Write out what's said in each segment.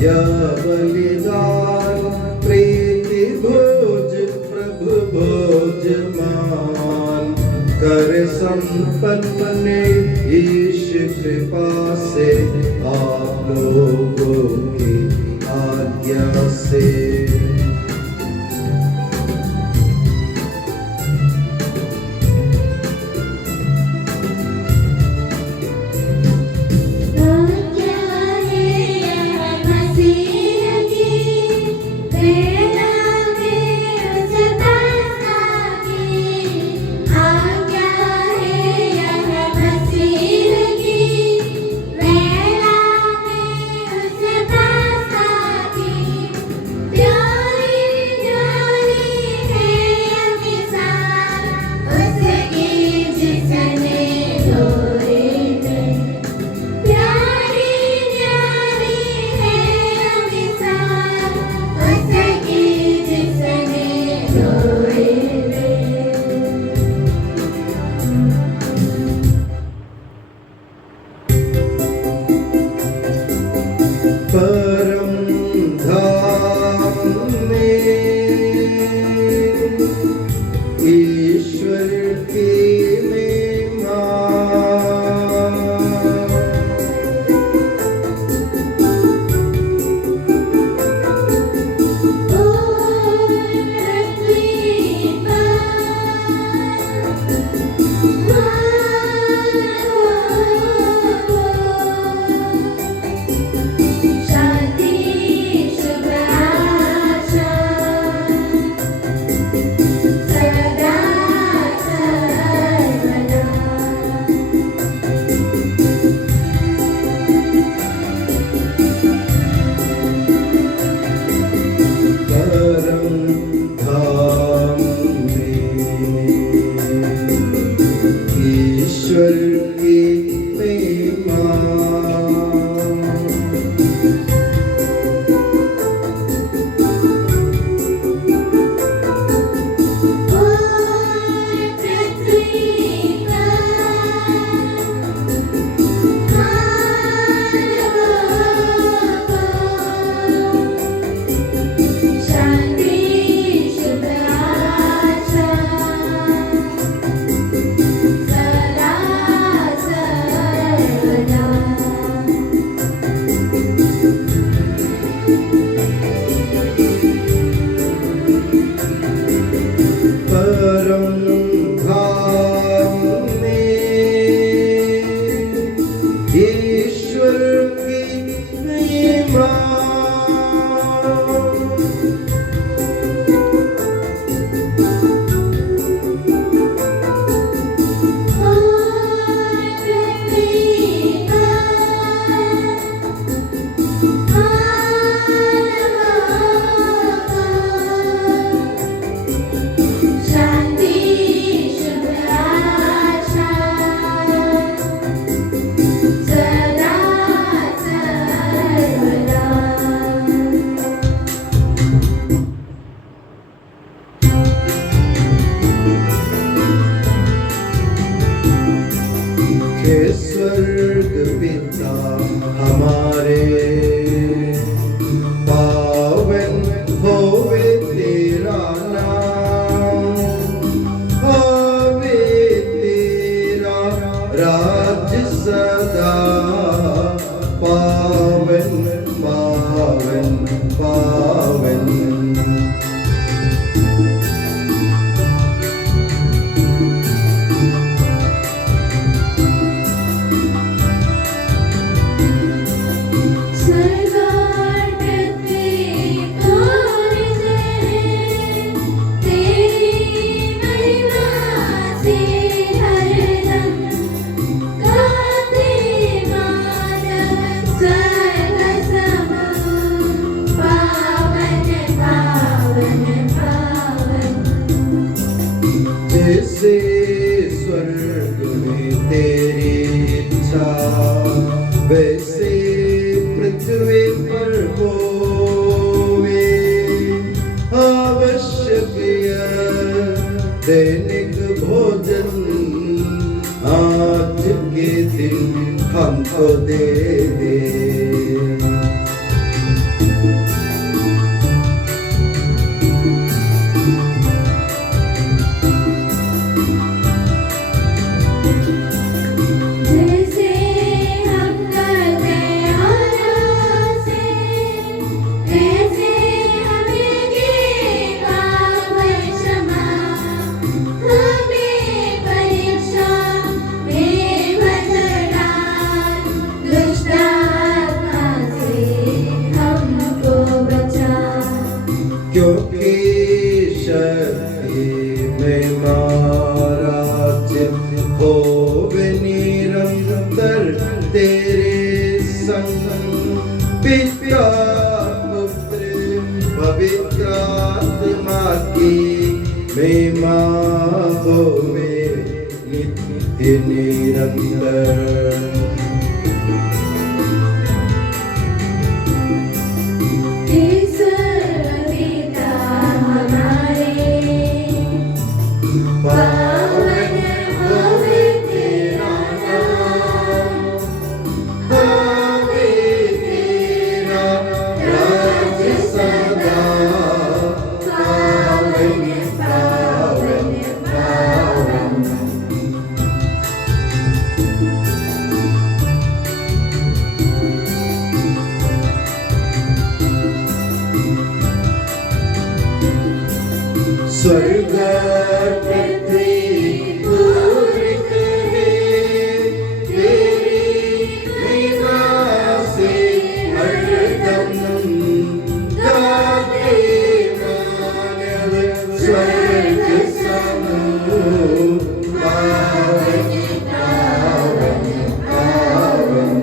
यह बलिदान प्रीति भोज प्रभु भोज मान कर संपन्न ने ईश कृपा से आप लोगों की आज्ञा से। परम धाम में ईश्वर की महिमा, ईश्वर की महिमा। स्वर्ग पिता हमारे, पावन होवे तेरा नाम, होवे तेरा राज्य सदा, पावन पावन पावन। जैसे स्वर्ग में तेरी इच्छा, वैसे पृथ्वी पर होवे, आवश्यक दैनिक भोजन आज के दिन हमको दे दे। जैसे हम करते औरों से, ऐसे हमें कीजिएगा क्षमा। हमें परीक्षा में मत डाल, दुष्ट आत्मा से हमको बचा। क्योंकि शक्ति में महाराज होवे निरंतर तेरे संग। पिता पुत्र पवित्र आत्मा की महिमा होवे नित्य निरंतर। ईश्वर पिता हमारे, पावन होवे तेरा नाम। होवे तेरा राज्य सदा, पावन पावन पावन। स्वर्ग पृथ्वी पूरित है तेरी महिमा से हरदम। गाते मानव स्वर्ग समूह, पावन पावन पावन।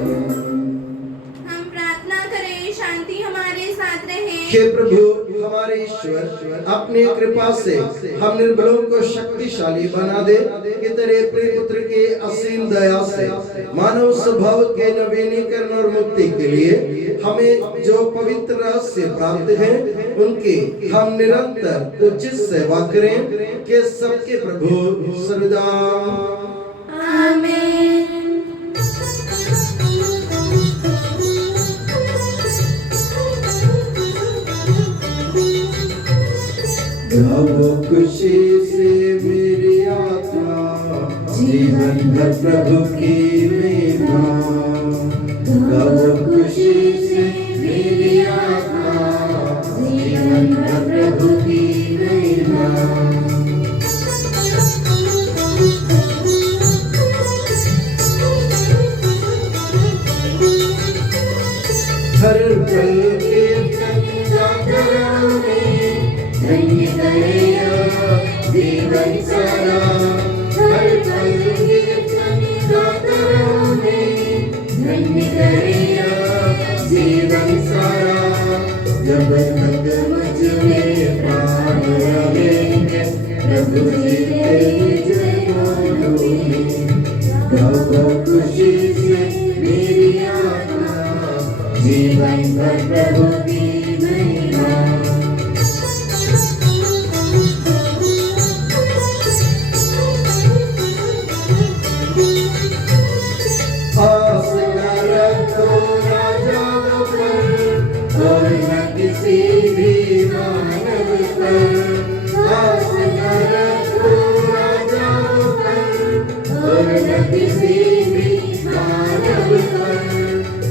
हम प्रार्थना करें, शांति हमारे साथ रहे। हे प्रभु हमारे ईश्वर, अपनी कृपा से हम निर्बलों को शक्तिशाली बना दे कि तेरे प्रिय पुत्र के असीम दया से मानव स्वभाव के नवीनीकरण और मुक्ति के लिए हमें जो पवित्र रहस्य प्राप्त है, उनकी हम निरंतर उचित सेवा करें कि सबके प्रभु सर्वदा। आमीन। गाओ खुशी से मेरी आत्मा, जीवन भर प्रभु की महिमा। गाओ खुशी से मेरी आत्मा, जीवन भर प्रभु की महिमा। हर पल कीर्तन गाता रहे, धन्य करेगा जीवन सारा। हर पल कीर्तन गाता रहे, धन्य करेगा जीवन सारा। जब तक मुझ में प्राण रहेंगे, प्रभु जी तेरी जय बोलूंगी। गाओ खुशी से मेरी आत्मा, जीवन भर प्रभु की महिमा। आस न रखो राजाओं पर, और न किसी भी मानव पर। आस न रखो राजाओं पर, और न किसी भी मानव पर।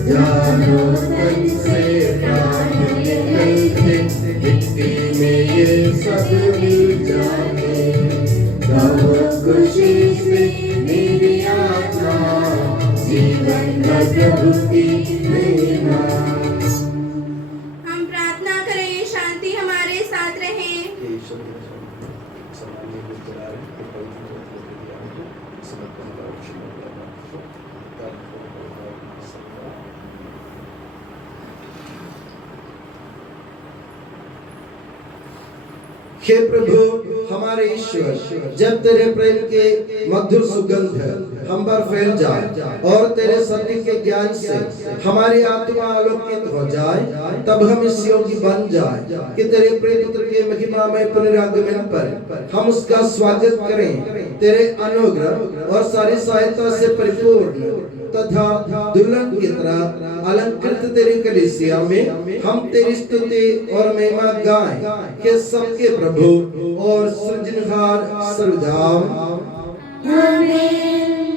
जानो तन से प्राण निकलते, मिट्टी में ये सब मिल जाए। गाओ खुशी से मेरी आत्मा, जीवन भर प्रभु की महिमा। हम प्रार्थना करें, शांति हमारे साथ रहे। हे प्रभु हमारे ईश्वर, जब तेरे प्रेम के मधुर सुगंध हम पर फैल जाए और तेरे सत्य के ज्ञान से हमारी आत्मा आलोकित हो जाए, तब हम इस योग्य बन जाए कि तेरे प्रिय पुत्र के महिमा में पुनरागमन पर हम उसका स्वागत करें। तेरे अनुग्रह और सारी सहायता से परिपूर्ण तथा दुल्हन की तरह अलंकृत तेरी कलीसिया में हम तेरी स्तुति और महिमा गाएं कि सबके प्रभु और सृजनहार सर्वदा। आमीन।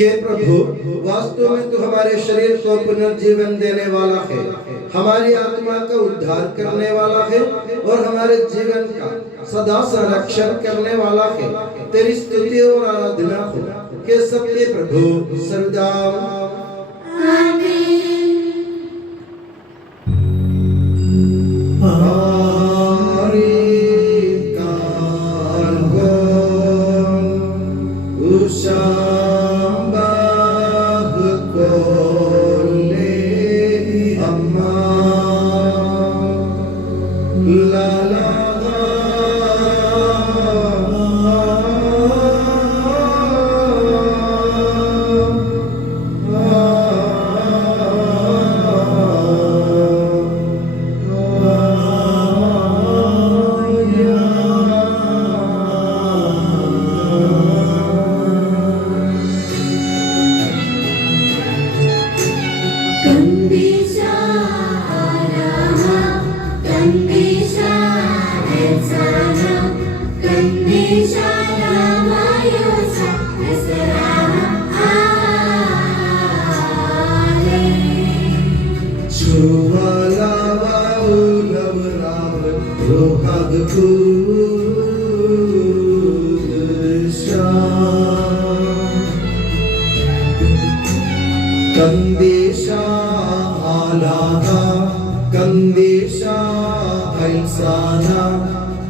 हे प्रभु, वास्तव में तू हमारे शरीर को पुनर्जीवन देने वाला है, हमारी आत्मा का उद्धार करने वाला है और हमारे जीवन का सदा संरक्षण करने वाला है। तेरी स्तुति और आराधना हो हे सबके प्रभु सर्वदा। आमीन। Kandisha alaha, kandisha haisana,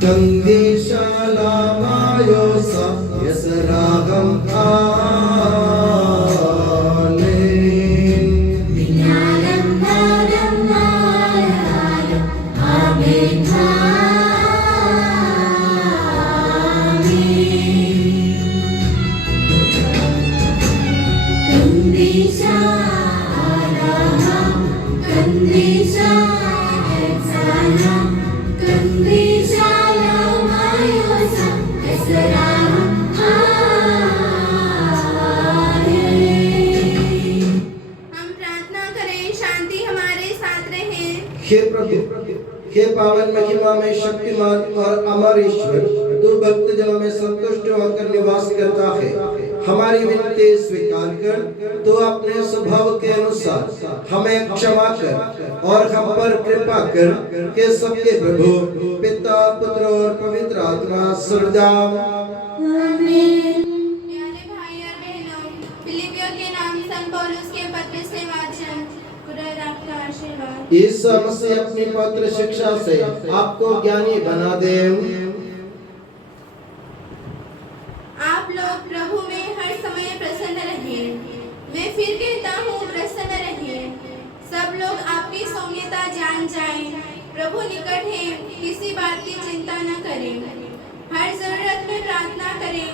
kandisha lamayosa, yasaragam alim. Vinyalam nadam naralam, amen Kandisha alaha, kandisha haisana, kandisha lamayosa, yasaragam हे प्रभु, हे पावन महिमा में शक्तिमान और अमर ईश्वर, तू भक्त जनों में संतुष्ट होकर निवास करता है। हमारी विनती स्वीकार कर तो अपने स्वभाव के अनुसार हमें क्षमा कर और हम पर कृपा कर के सबके प्रभु पिता पुत्र और पवित्र आत्मा सर्वदा प्यारे भाई और बहनों, फिलिपियों के नाम संत पौलुस के पत्र से वाचन। खुदा आपका आशीर्वाद। ईसा मसीह अपनी पवित्र शिक्षा से आपको ज्ञानी बना दे। आप लोग प्रभु में हर समय प्रसन्न रहें। मैं फिर कहता हूँ, प्रसन्न रहें। सब लोग आपकी सौम्यता जान जाएं। प्रभु निकट है, किसी बात की चिंता न करें। हर जरूरत में प्रार्थना करें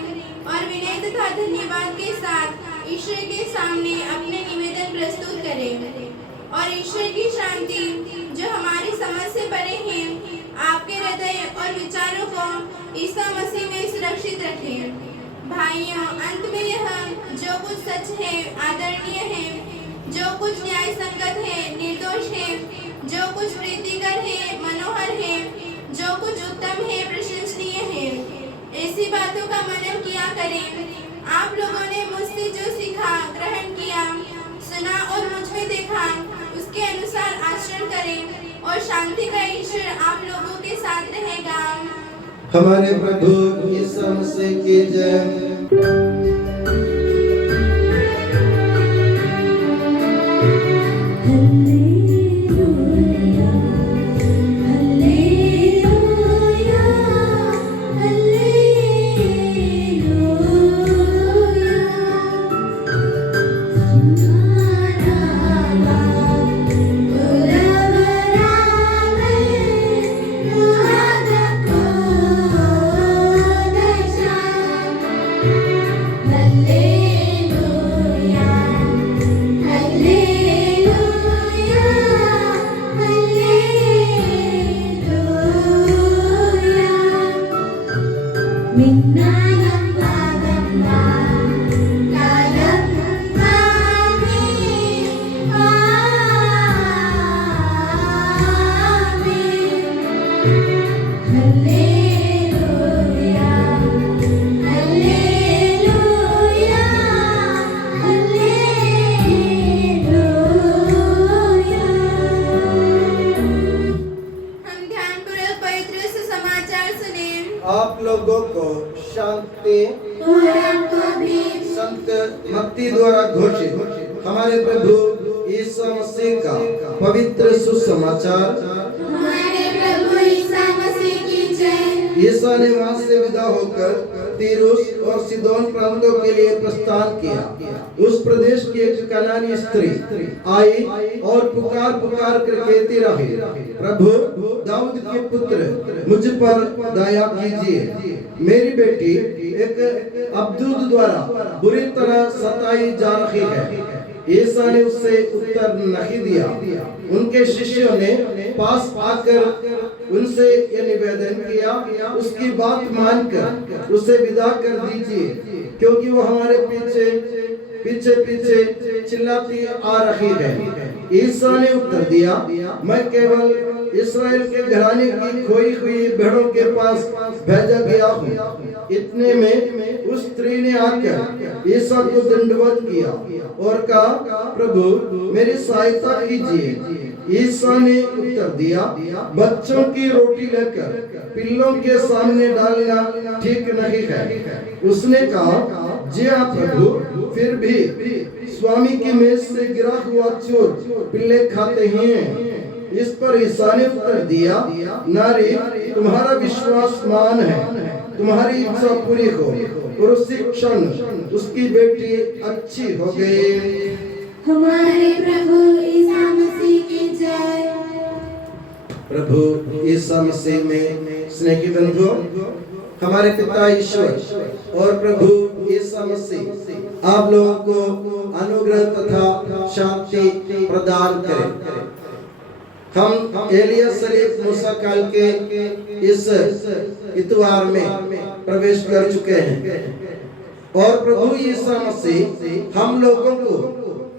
और विनय तथा धन्यवाद के साथ ईश्वर के सामने अपने निवेदन प्रस्तुत करें। और ईश्वर की शांति जो हमारी समझ से परे है, आपके हृदय और विचारों को ईसा मसीह में सुरक्षित रखें। भाइयों, अंत में यह जो कुछ सच है, आदरणीय है, जो कुछ न्याय संगत है, निर्दोष है, जो कुछ प्रीतिकर है, मनोहर है, जो कुछ उत्तम है, प्रशंसनीय है, ऐसी बातों का मनन किया करें। आप लोगों ने मुझसे जो सीखा, ग्रहण किया, सुना और मुझ में देखा, उसके अनुसार आचरण करें और शांति का ईश्वर आप लोगों के साथ रहेगा। हमारे प्रभु यीशु मसीह की जय। आप लोगों को शांति संत मत्ती द्वारा घोषित हमारे प्रभु यीशु मसीह का पवित्र सुसमाचार। हमारे प्रभु ईसा मसीह की जय। यीशु ने वहां से विदा होकर तीरुस और सिदोन प्रांतों के लिए प्रस्थान किया। उस प्रदेश की एक कनानी स्त्री आई और पुकार पुकार कर कहती रही, प्रभु दाऊद के पुत्र, मुझ पर दया कीजिए। मेरी बेटी एक अबदूद द्वारा बुरी तरह सताई जा रही है। यीशु ने उससे उत्तर नहीं दिया। उनके शिष्यों ने पास आकर उनसे यह निवेदन किया, उसकी बात मानकर उसे विदा कर दीजिए, क्योंकि वो हमारे पीछे पीछे चिल्लाती आ रही है। यीशु ने उत्तर दिया, मैं केवल इस्राएल के घराने की खोई हुई भेड़ों के पास भेजा गया हूँ। इतने में उस स्त्री ने आकर यीशु को दंडवत किया और कहा, प्रभु मेरी सहायता कीजिए। यीशु ने उत्तर दिया, बच्चों की रोटी लेकर पिल्लों के सामने डालना ठीक नहीं है। उसने कहा, जी हाँ प्रभु, फिर भी स्वामी की मेज से गिरा हुआ चोर पिल्ले खाते हैं। इस पर यीशु ने उत्तर दिया, नारी तुम्हारा विश्वास मान है, तुम्हारी इच्छा पूरी हो। और उसी क्षण उसकी बेटी अच्छी हो गई। हमारे प्रभु ईसा मसीह की जय। प्रभु ईसा मसीह में स्नेह की बंधुओं, हमारे पिता ईश्वर और प्रभु ईसा मसीह आप लोगों को अनुग्रह तथा शांति प्रदान करें। हम एलिया सलीब मूसा काल के इस इतवार में प्रवेश कर चुके हैं और प्रभु यीशु मसीह हम लोगों को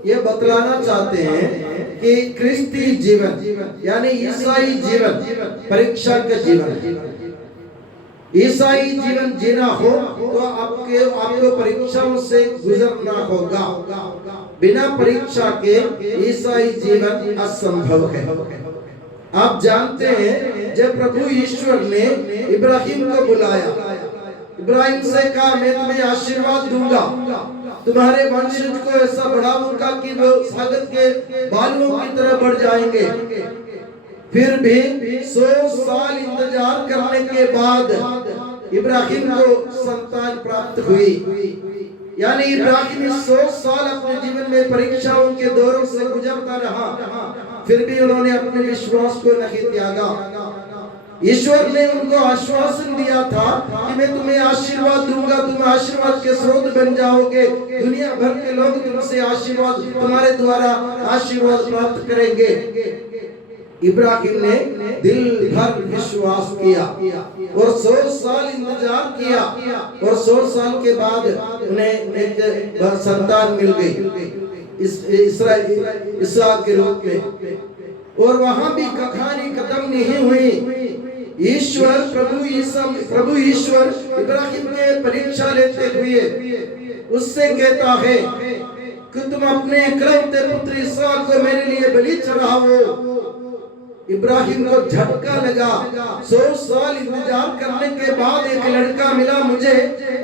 ये बतलाना चाहते हैं कि क्रिस्ती जीवन यानी ईसाई जीवन परीक्षा का जीवन। ईसाई जीवन जीना हो तो आपको परीक्षाओं से गुजरना होगा। बिना परीक्षा के ईसाई जीवन असंभव है। आप जानते हैं जब प्रभु ईश्वर ने इब्राहिम को बुलाया, इब्राहिम से कहा मैं तुम्हें आशीर्वाद दूंगा, तुम्हारे वंशज को ऐसा बढ़ाऊंगा कि वो सागर के बालुओं की तरह बढ़ जाएंगे। फिर भी 100 साल इंतजार करने के बाद इब्राहिम को संतान प्राप्त हुई। यानी इब्राहिम 100 साल अपने जीवन में परीक्षाओं के दौरों से गुजरता रहा, फिर भी उन्होंने अपने विश्वास को नहीं त्यागा। ईश्वर ने उनको आश्वासन दिया था कि मैं तुम्हें आशीर्वाद दूंगा, तुम आशीर्वाद के स्रोत बन जाओगे, दुनिया भर के लोग तुमसे आशीर्वाद, तुम्हारे द्वारा आशीर्वाद प्राप्त करेंगे। इब्राहिम ने दिल भर विश्वास किया और 100 साल इंतजार किया और 100 साल के बाद उन्हें एक संतान मिल गई इसहाक के रूप में। और वहां भी कहानी खत्म नहीं हुई। ईश्वर प्रभु ईश्वर इब्राहिम के परीक्षा लेते हुए उससे कहता है कि तुम अपने इकलौते पुत्र इसहाक को मेरे लिए बलि चढ़ाओ। इब्राहिम को झटका लगा, 100 साल इंतजार करने के बाद एक लड़का मिला मुझे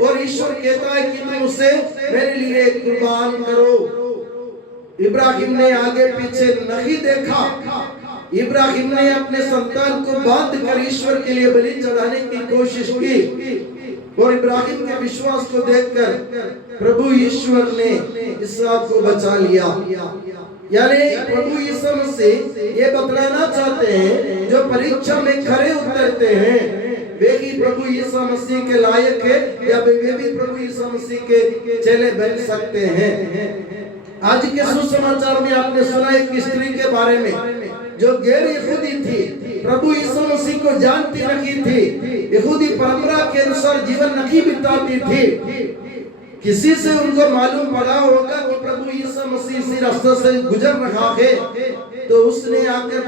और ईश्वर कहता है कि तुम उसे मेरे लिए कुर्बान करो। इब्राहिम ने आगे पीछे नहीं देखा, इब्राहिम ने अपने संतान को बांध कर ईश्वर के लिए बलि चढ़ाने की कोशिश की और इब्राहिम के विश्वास को देखकर प्रभु ईश्वर ने इसहाक को बचा लिया। यानी प्रभु यीशु मसीह ये बतलाना चाहते हैं जो परीक्षा में खरे उतरते हैं वे ही प्रभु यीशु मसीह के लायक है या वे भी प्रभु यीशु मसीह के चेले बन सकते हैं। आज के सुसमाचार में आपने सुना एक स्त्री के बारे में जो गैर यहूदी थी, प्रभु यीशु मसीह को जानती नहीं थी, यहूदी परंपरा के अनुसार जीवन नहीं बिताती थी। किसी से उनको मालूम पड़ा होगा कि प्रभु यीशु मसीह इसी रास्ते से गुजर रहा है, तो उसने आकर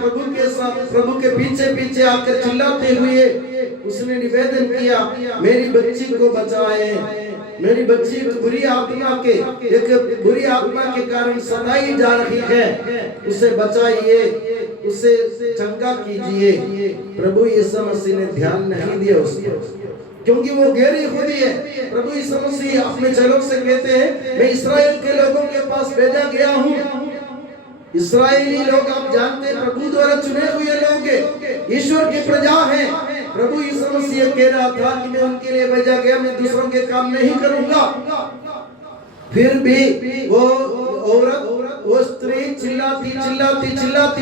प्रभु के पीछे पीछे आकर चिल्लाते हुए उसने निवेदन किया, मेरी बच्ची को बचाए, मेरी बच्ची बुरी आत्मा के कारण सताई जा रही है, उसे बचाइए, उसे चंगा कीजिए। प्रभु यीशु मसीह ने ध्यान नहीं दिया उसको, क्योंकि वो गैर यहूदी है। प्रभु यीशु मसीह अपने चेलों से कहते हैं मैं इस्राएल के लोगों के पास भेजा गया हूँ। इस्राएली लोग आप जानते हैं प्रभु द्वारा चुने हुए लोग हैं, ईश्वर की प्रजा है। प्रभु यीशु मसीह कह रहा था कि मैं उनके लिए भेजा गया, मैं दूसरों के काम नहीं करूंगा। फिर भी वो औरत, वो स्त्री चिल्लाती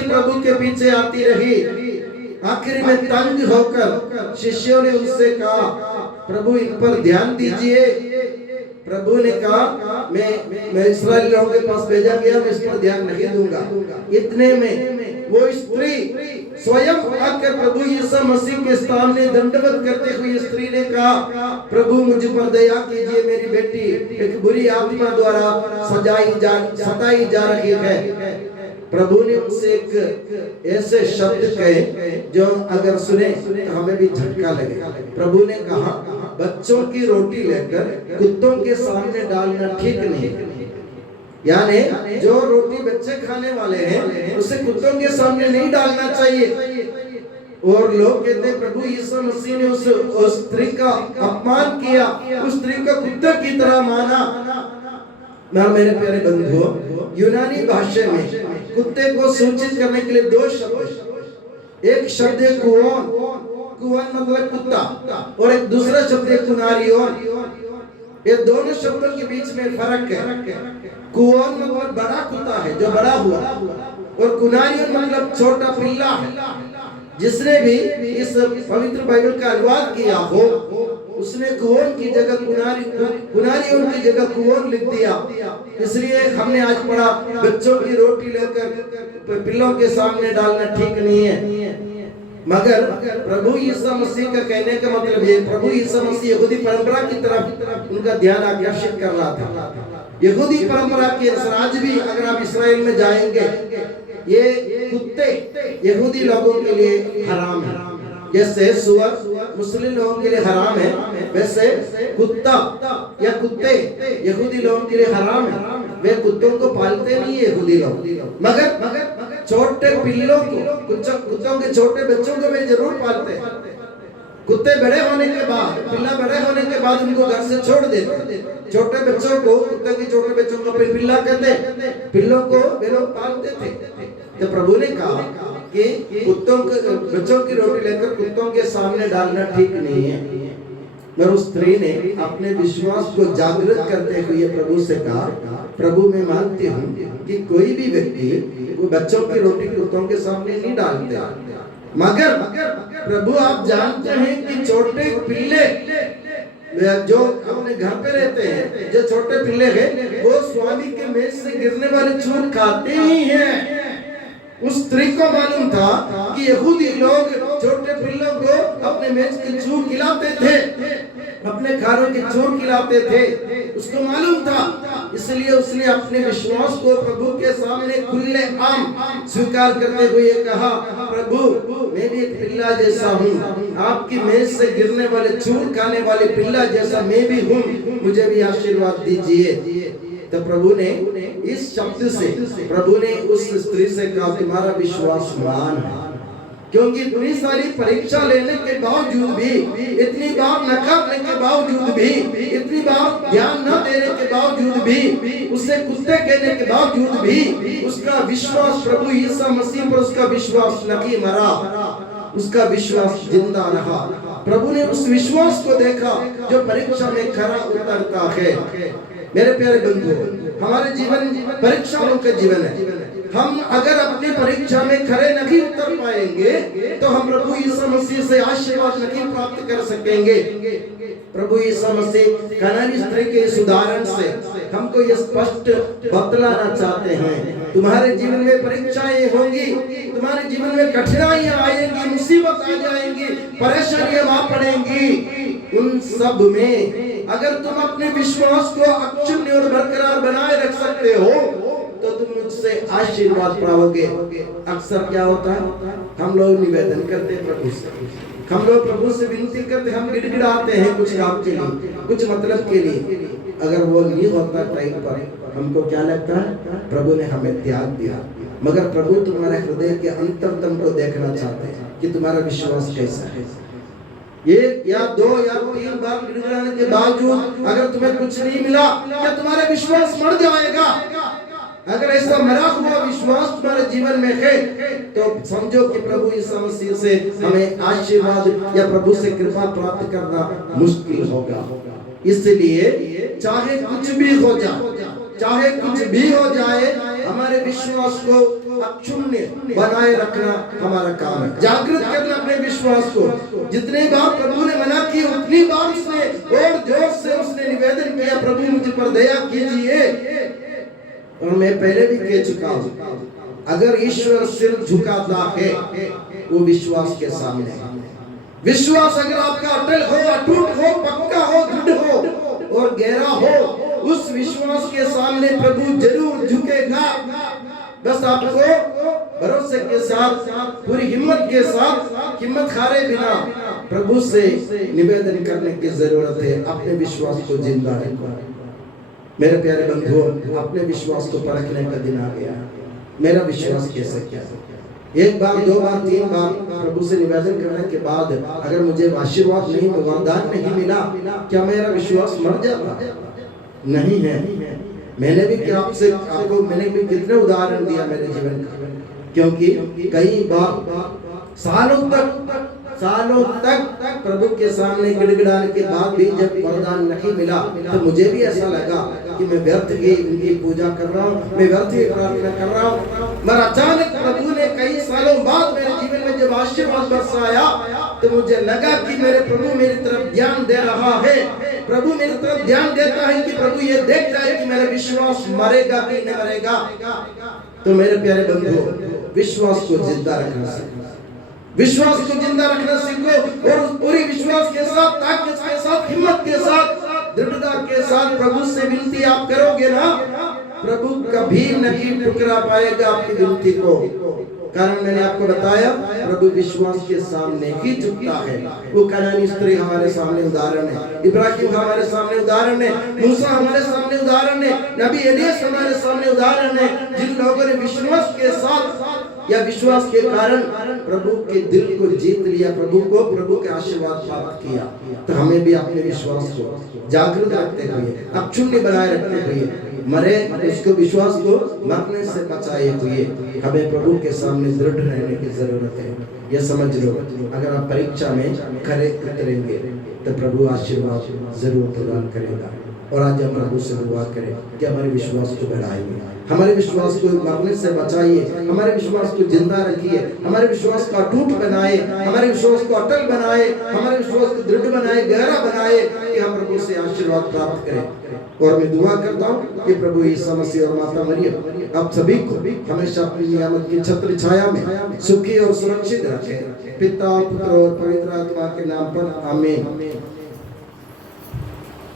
प्रभु के पीछे आती रही। आखिर में तंग होकर शिष्यों ने उससे कहा प्रभु इन पर ध्यान दीजिए। प्रभु ने कहा मैं इस्राएल लोगों के पास भेजा गया, मैं इस पर ध्यान नहीं दूंगा। इतने में वो स्त्री स्वयं आकर प्रभु यीशु मसीह के सामने दंडवत करते हुए स्त्री ने कहा प्रभु मुझ पर दया कीजिए, मेरी बेटी एक बुरी आत्मा द्वारा सताई जा रही है। प्रभु ने उनसे एक ऐसे शब्द कहे जो अगर सुने तो हमें भी झटका लगे। प्रभु ने कहा बच्चों की रोटी लेकर कुत्तों के सामने डालना ठीक नहीं। यानी जो रोटी बच्चे खाने वाले हैं उसे कुत्तों के सामने नहीं डालना चाहिए। और लोग कहते हैं प्रभु यीशु मसीह ने उस स्त्री का अपमान किया, उस स्त्री को कुत्ते की तरह माना। मेरे प्यारे बंधुओं, यूनानी भाषा में कुत्ते को सूचित करने के लिए 2 शब्द, एक शब्द है कुआन मतलब कुत्ता और एक दूसरा शब्द है कुनारियोन। ये दोनों शब्दों के बीच में फर्क है। कुआन मतलब बड़ा कुत्ता है जो बड़ा हुआ और कुनारियोन मतलब छोटा पिल्ला है। जिसने भी इस पवित्र बाइबल का अनुवाद किया हो उसने कुओन की जगह कुनारियों की जगह कुओन लिख दिया। इसलिए हमने आज पढ़ा बच्चों की रोटी लेकर पिल्लों के सामने डालना ठीक नहीं है। मगर प्रभु यीशु मसीह का कहने का मतलब ये, प्रभु यीशु मसीह यहूदी परंपरा की तरफ उनका ध्यान आकर्षित कर रहा था। यहूदी परंपरा के अनुसार आज भी अगर आप इस्राएल में जाएंगे ये कुत्ते यहूदी लोगों के लिए हराम है। जैसे सुअर मुस्लिम लोगों के लिए हराम है, वैसे कुत्ता या कुत्ते यहूदी लोगों के लिए हराम है। वे कुत्तों को पालते नहीं है यहूदी लोग, मगर छोटे पिल्लों को, कुत्तों के छोटे बच्चों को वे जरूर पालते हैं। कुत्ते बड़े होने के बाद, पिल्ला बड़े होने के बाद उनको घर से छोड़ देते। छोटे बच्चों को, कुत्ते के छोटे बच्चों को पिल्ला कहते, पिल्लों को वे लोग पालते थे। तो प्रभु ने कहा कि कुत्तों के बच्चों की रोटी लेकर कुत्तों के सामने डालना ठीक नहीं है। और उस स्त्री ने अपने विश्वास को जागृत करते हुए प्रभु से कहा, प्रभु मैं मानती हूँ कि कोई भी व्यक्ति वो बच्चों की रोटी कुत्तों के सामने नहीं डालते, मगर प्रभु आप जानते हैं कि छोटे पिल्ले जो अपने घर पे रहते हैं, जो छोटे पिल्ले हैं, वो स्वामी के मेज से गिरने वाले चूर खाते ही हैं। उस स्त्री को मालूम था कि यहूदी लोग छोटे पिल्लों को अपने मेज के चूर खिलाते थे, अपने खानों के चूर खिलाते थे, उसको मालूम था। इसलिए उसने अपने विश्वास को प्रभु के सामने खुले आम स्वीकार करते हुए कहा, प्रभु मैं भी एक पिल्ला जैसा हूँ, आपकी मेज से गिरने वाले चूर खाने वाले पिल्ला जैसा मैं भी हूँ, मुझे भी आशीर्वाद दीजिए। तो प्रभु ने इस शब्द से, प्रभु ने उस स्त्री से कहा, तुम्हारा विश्वास महान है। क्योंकि इतनी सारी परीक्षा लेने के बावजूद भी, इतनी बार नकारने के बावजूद भी, इतनी बार ध्यान न देने के बावजूद भी, उसे कुत्ते कहने के बावजूद भी, उसका विश्वास प्रभु यीशु मसीह पर उसका विश्वास नहीं मरा, उसका विश्वास जिंदा रहा। प्रभु ने उस विश्वास को देखा जो परीक्षा में खरा उतरता है। मेरे प्यारे बंधु, हमारे जीवन परीक्षाओं का जीवन है। हम अगर अपनी परीक्षा में खरे नहीं उतर पाएंगे तो हम प्रभु यीशु मसीह से आशीर्वाद नहीं प्राप्त कर सकेंगे। प्रभु यीशु मसीह कनानी स्त्री के इस उदाहरण से हमको ये स्पष्ट बतलाना चाहते हैं, तुम्हारे जीवन में परीक्षाएं होंगी, तुम्हारे जीवन में कठिनाइयां आएंगी, मुसीबत आ जाएंगी, परेशानियां आ पड़ेंगी। उन सब में अगर तुम अपने विश्वास को अक्षुण्ण और बरकरार बनाए रख सकते हो तो तुम मुझसे आशीर्वाद पाओगे। अक्सर क्या होता है, हम लोग निवेदन करते हैं प्रभु से, हम लोग प्रभु से विनती करते, हम गिड़गिड़ाते हैं कुछ काम के लिए, कुछ मतलब के लिए। अगर वो नहीं होता टाइम पर, हमको क्या लगता है, प्रभु ने हमें त्याग दिया। मगर प्रभु तुम्हारे हृदय के अंतरतम को देखना चाहते हैं कि तुम्हारा विश्वास कैसा है। एक या दो या तीन बार गिड़गिड़ाने के बावजूद अगर तुम्हें कुछ नहीं मिला, क्या तुम्हारा विश्वास मर जाएगा? अगर ऐसा मरा हुआ विश्वास तुम्हारे जीवन में है तो समझो कि प्रभु यीशु मसीह से हमें आशीर्वाद या प्रभु से कृपा प्राप्त करना मुश्किल होगा। इसलिए चाहे कुछ भी हो जाए, चाहे कुछ भी हो जाए, हमारे विश्वास को अक्षुण्ण बनाए रखना हमारा काम है। जागृत करना अपने विश्वास को। जितने बार प्रभु ने मना किया उतनी बार उसने और जोर से उसने निवेदन किया, प्रभु मुझ पर दया कीजिए। और मैं पहले भी कह चुका हूं, अगर ईश्वर सिर झुकाता है वो विश्वास के सामने। विश्वास अगर आपका अटल हो, अटूट हो, पक्का हो, दृढ़ हो और गहरा हो, उस विश्वास के सामने प्रभु जरूर झुकेगा। बस आपको भरोसे के साथ, पूरी हिम्मत के साथ, हिम्मत हारे बिना प्रभु से निवेदन करने की जरूरत है। अपने विश्वास को जिंदा रखो। मेरे प्यारे बंधुओं, अपने विश्वास को परखने का दिन आ गया। मेरा विश्वास कैसे क्या है? एक बार, दो बार, तीन बार प्रभु से निवेदन करने के बाद अगर मुझे आशीर्वाद नहीं, वरदान नहीं मिला, क्या मेरा विश्वास मर जाता? नहीं है। मैंने भी मैंने भी कितने उदाहरण दिया मेरे जीवन का, क्योंकि कई बार सालों तक प्रभु के सामने गिड़गिड़ाने के बाद भी जब वरदान नहीं मिला तो मुझे भी ऐसा लगा कि मैं व्यर्थ की उनकी पूजा कर रहा हूँ, मैं व्यर्थ की प्रार्थना कर रहा हूँ। मगर अचानक प्रभु ने कई सालों बाद मेरे जीवन में जब आशीर्वाद बरसाया तो मुझे लगा कि मेरे प्रभु मेरी तरफ ध्यान दे रहा है। प्रभु मेरी तरफ ध्यान देता है कि प्रभु ये देखता है कि मेरा विश्वास मरेगा कि नहीं मरेगा। तो मेरे प्यारे बंधुओं, विश्वास को जिंदा रखना सीखो, विश्वास को जिंदा रखना सीखो और पूरी विश्वास के साथ, ताकत के साथ, हिम्मत के साथ, दृढ़ता के साथ प्रभु से विनती आप करोगे ना, प्रभु कभी नहीं ठुकरा पाएगा आपकी विनती को। कारण मैंने आपको बताया प्रभु विश्वास के सामने ही झुकता है। वो कनानी स्त्री हमारे सामने उदाहरण है, इब्राहिम हमारे सामने उदाहरण है, मूसा हमारे सामने उदाहरण है, नबी एलियस हमारे सामने उदाहरण है, जिन लोगों ने विश्वास के साथ या विश्वास के कारण प्रभु के दिल को जीत लिया, प्रभु के आशीर्वाद प्राप्त किया। तो हमें भी अपने विश्वास को जागृत रखते हुए, अक्षुण्य बनाए रखते हुए, मरे उसको विश्वास को मरने से बचाए हुए हमें प्रभु के सामने दृढ़ रहने की जरूरत है। यह समझ लो, अगर आप परीक्षा में खरे उतरेंगे तो प्रभु आशीर्वाद जरूर प्रदान करेगा। और आज हम प्रभु से दुआ करें कि हमारे विश्वास को बढ़ाइए, हमारे विश्वास को मरने से बचाइए, हमारे विश्वास को जिंदा रखिए, हमारे विश्वास को अटूट बनाए, हमारे विश्वास को अटल बनाए, हमारे विश्वास को दृढ़ बनाए, गहरा बनाए, कि हम प्रभु से आशीर्वाद प्राप्त करें। और मैं दुआ करता हूँ कि प्रभु यीशु मसीह और माता मरियम आप सभी को हमेशा अपनी नियामत की छत्र छाया में सुखी और सुरक्षित रखें। पिता, पुत्र और पवित्र आत्मा के नाम पर आमीन।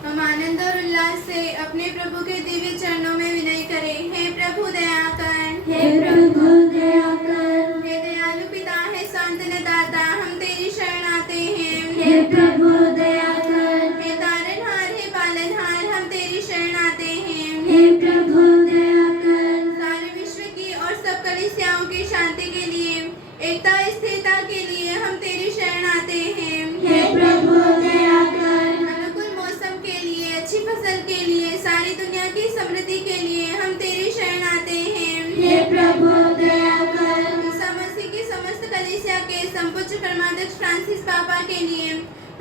हम आनंद और उल्लास से अपने प्रभु के दिव्य चरणों में विनय करें। हे प्रभु दया कर, हे प्रभु दया कर। हे दयालु पिता, हे सांत्वना दाता, हम तेरी शरण आते हैं। हे प्रभु दया कर। हे तारनहार, हे पालनहार, हम तेरी शरण आते हैं। हे प्रभु दया कर। सारे विश्व की और सब कलीसियाओं की शांति के लिए, एकता स्थिरता के लिए हम तेरी शरण आते हैं। हे प्रभु दया कर। अनुकूल मौसम के लिए, अच्छी फसल के लिए, सारी दुनिया की समृद्धि के लिए हम तेरी शरण आते हैं। हे प्रभु दया कर। ईसा मसीह की समस्त कलीसिया के संपूज्य धर्माध्यक्ष फ्रांसिस पापा के लिए,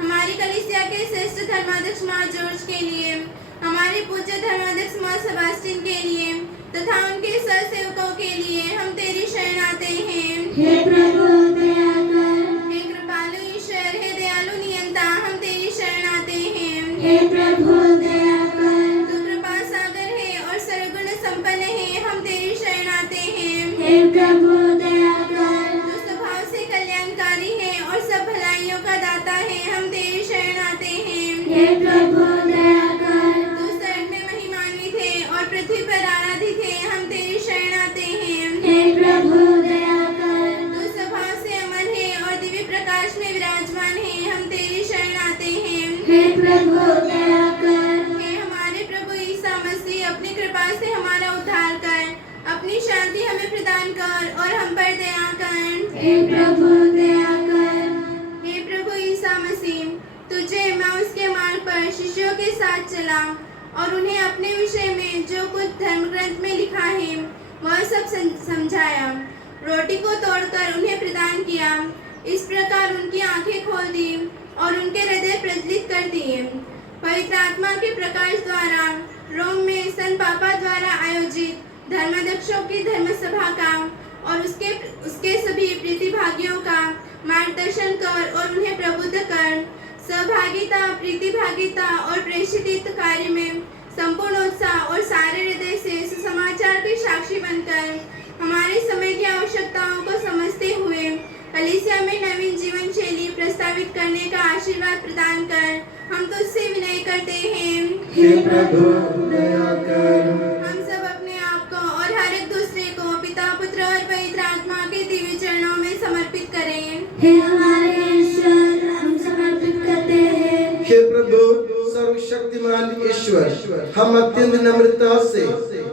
हमारी कलीसिया के श्रेष्ठ धर्माध्यक्ष माँ जॉर्ज के लिए, हमारे पूज्य धर्माध्यक्ष माँ सेबास्टिन के लिए तथा उनके सहसेवकों के लिए हम तेरी शरण आते हैं। हे प्रभु दया कर। हे कृपालु ईश्वर, हे दयालु नियंता, हम तेरी शरण आते हैं। हे प्रभु दया कर। तू कृपा सागर है और सर्वगुण संपन्न है, हम तेरी शरण आते हैं। हे प्रभु दया कर। तू स्वभाव से कल्याणकारी है और सब भलाइयों का दाता है, हम तेरी शरण आते हैं। हे प्रभु दया कर। तू स्वर्ग में महिमान्वित है और पृथ्वी पर आराधित है, हम तेरी शरण आते हैं। हे प्रभु दया कर। तू स्वभाव से अमर है और दिव्य प्रकाश में विराजमान है, हम तेरी शरण आते हैं। हे प्रभु दया कर। हे हमारे प्रभु ईसा मसीह, अपनी कृपा से हमारा उद्धार कर, अपनी शांति हमें प्रदान कर और हम पर दया कर। हे प्रभु दया कर। हे प्रभु ईसा मसीह, तुझे एमाउस के मार्ग पर शिष्यों के साथ चला और उन्हें अपने विषय में जो कुछ धर्म ग्रंथ में लिखा है वह सब समझाया, रोटी को तोड़कर उन्हें प्रदान किया। इस प्रकार उनकी आंखें खोल दी और उनके हृदय प्रज्वलित कर दिए। पवित्र आत्मा के प्रकाश द्वारा रोम में सन पापा द्वारा आयोजित धर्माध्यक्षों की धर्म सभा का और उसके सभी प्रतिभागियों का मार्गदर्शन कर और उन्हें प्रबुद्ध कर, सहभागिता, प्रतिभागिता और प्रेषित कार्य में संपूर्ण उत्साह और सारे हृदय से सुसमाचार के साक्षी बनकर हमारे समय की आवश्यकताओं को समझते हुए कलीसिया में नवीन जीवन शैली प्रस्तावित करने का आशीर्वाद प्रदान कर हम तुझसे विनय करते हैं। हे प्रभु दया कर। हम सब अपने आप को और हर एक दूसरे को पिता, पुत्र और पवित्र आत्मा के दिव्य चरणों में समर्पित करें। हे हमारे ईश्वर, हम समर्पित करते हैं। हे प्रभु सर्वशक्तिमान ईश्वर, हम अत्यंत नम्रता से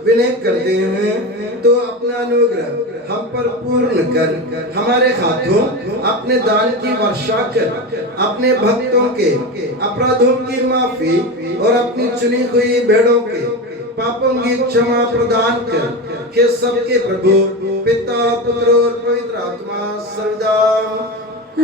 विनय करते हैं तो अपना अनुग्रह हम पर पूर्ण कर, हमारे हाथों अपने दान की वर्षा कर, अपने भक्तों के अपराधों की माफी और अपनी चुनी हुई भेड़ों के पापों की क्षमा प्रदान कर। हे सबके प्रभु पिता, पुत्र और पवित्र आत्मा सर्वदा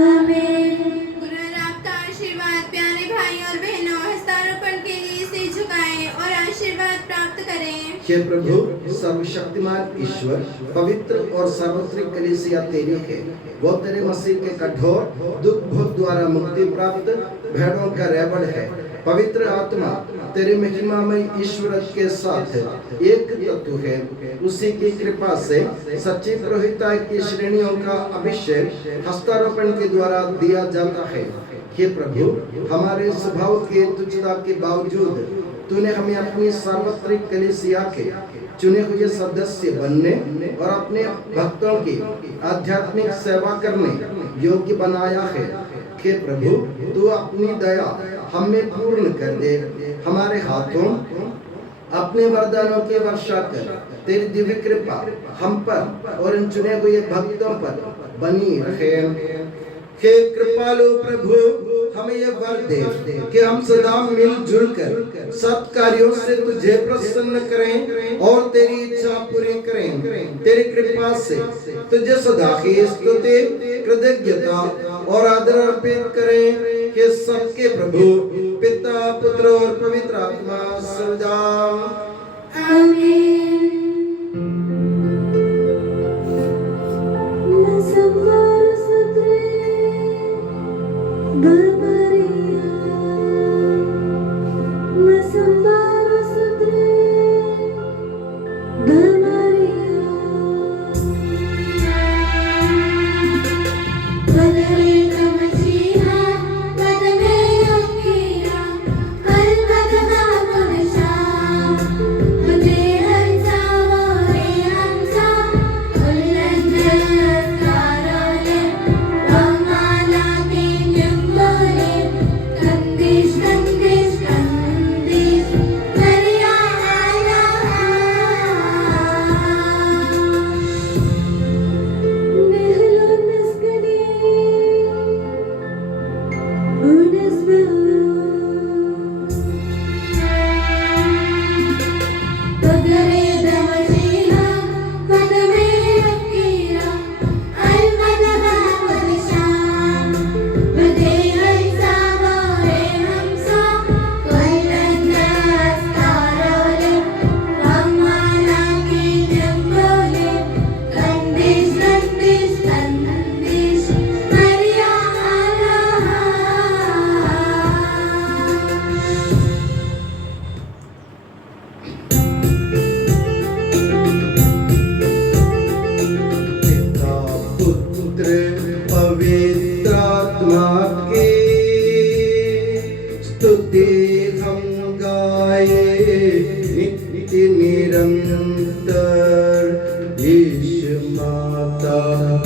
आमीन। गुरु आपका आशीर्वाद प्यारे भाई और बहनों हस्तारोपण के लिए सिर झुकाएं और आशीर्वाद प्राप्त करें। हे प्रभु सर्वशक्तिमान ईश्वर, पवित्र और सार्वत्रिक कलीसिया तेरी है, वो तेरे मसीह के कठोर दुख भोग द्वारा मुक्ति प्राप्त भेड़ों का रेवड़ है। पवित्र आत्मा तेरे महिमामय ईश्वर के साथ एक तत्व है, उसी की कृपा से सच्ची पुरोहिता की श्रेणियों का अभिषेक हस्तारोपण के द्वारा दिया जाता है। हे प्रभु हमारे स्वभाव के तुच्छता के बावजूद तूने हमें अपनी सार्वत्रिक कलीसिया के चुने हुए सदस्य बनने और अपने भक्तों की आध्यात्मिक सेवा करने योग्य बनाया है। हे प्रभु, तू अपनी दया हम में पूर्ण कर दे। हमारे हाथों अपने वरदानों की वर्षा कर। तेरी दिव्य कृपा हम पर और इन चुने हुए भक्तों पर बनी रहे। हे कृपालु प्रभु, हमें यह वर दे कि हम सदा मिलजुल कर सत कार्यों से तुझे प्रसन्न करें और तेरी इच्छा पूरी करें। तेरी कृपा से तुझे सदा की स्तुति, कृतज्ञता और आदर अर्पित करें। कि सबके प्रभु पिता, पुत्र और पवित्र आत्मा सदा आमीन।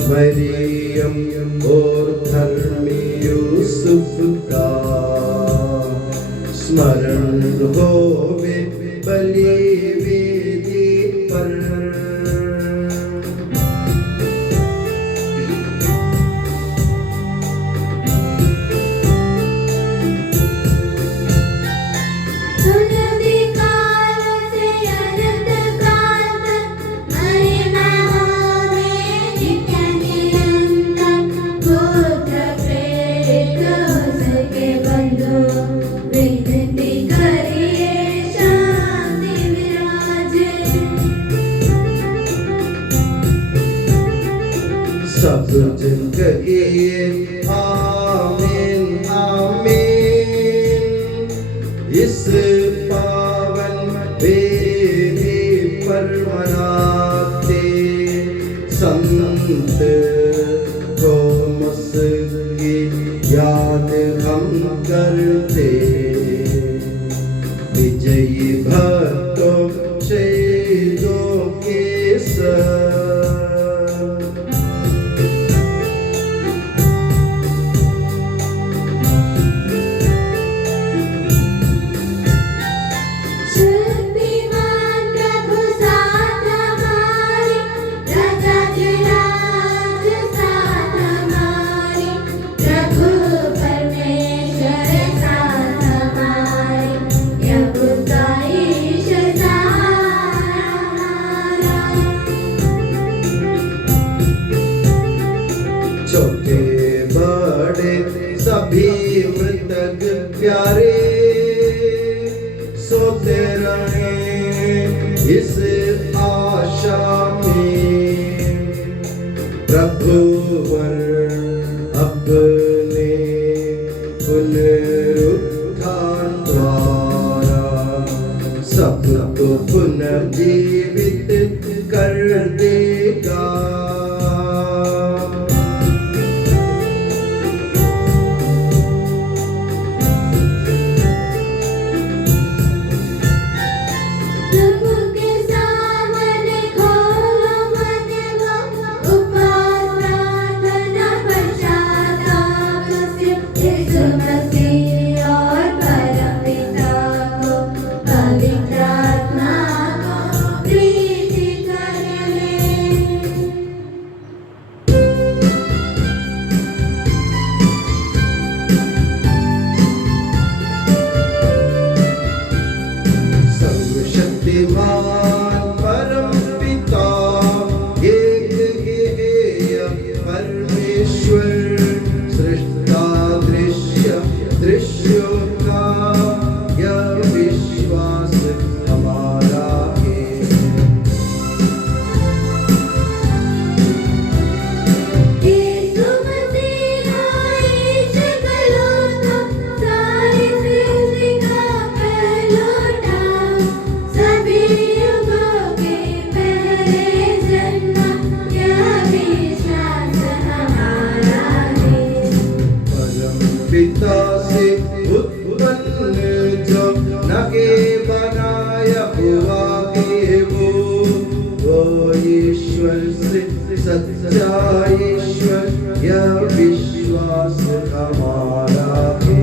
मरियम और धर्मी यूसुफ का स्मरण होवे बलि वेदी पर। सब जन कहिए आमीन आमीन। इस पावन वेदी पर मनाते संत थोमस की याद हम करते। विजयी भक्तों शहीदों के संग छोटे बड़े सभी मृतक प्यारे सोते रहे इस आशा में। प्रभुवर अपने पुनरुत्थान द्वारा सबको पुनर्जीवित कर देगा। प्रभु के साथ विश्वास हमारा है।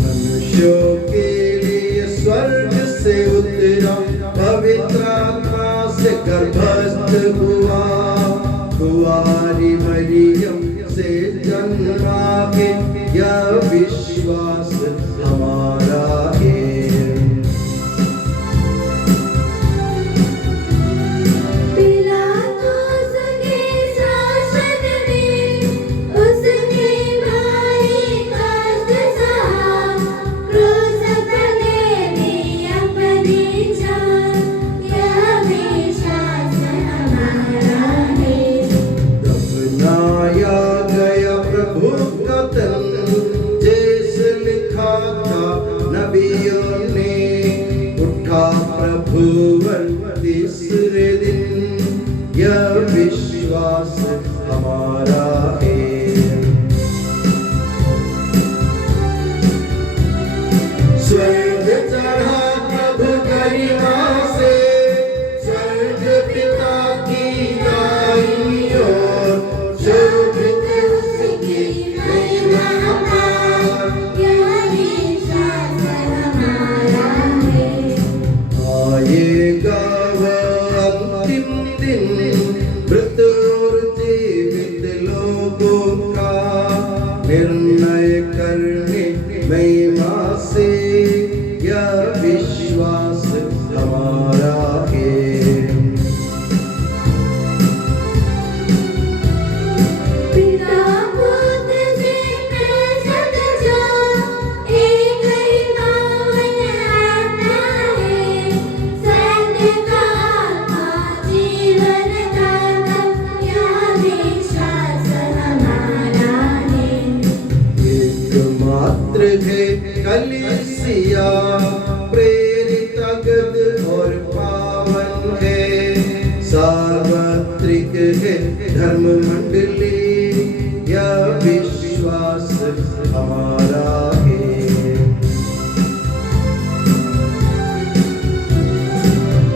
मनुष्यों के लिए स्वर्ग से उतरा, पवित्र आत्मा से गर्भस्थ हुआ, कुंवारी मरियम से जन्मा के यह विश्वास हमारा है। दफनाया गया प्रभु का तन, जैसे लिखा था नबियों ने, उठा प्रभु तीसरे दिन, यह विश्वास हमारा है। स्वर्ग चढ़ा प्रभु गरिमा से, स्वर्ग पिता की दाईं ओर, शोभित उसकी महिमा पार। आएगा वह अंतिम दिन, मृत और जीवित लोगों का निर्णय करने महिमा से, यह विश्वास हमारा है। एकमात्र है कलीसिया, प्रेरित अगद और पावन है, सार्वत्रिक है धर्म मंडली, यह विश्वास हमारा है।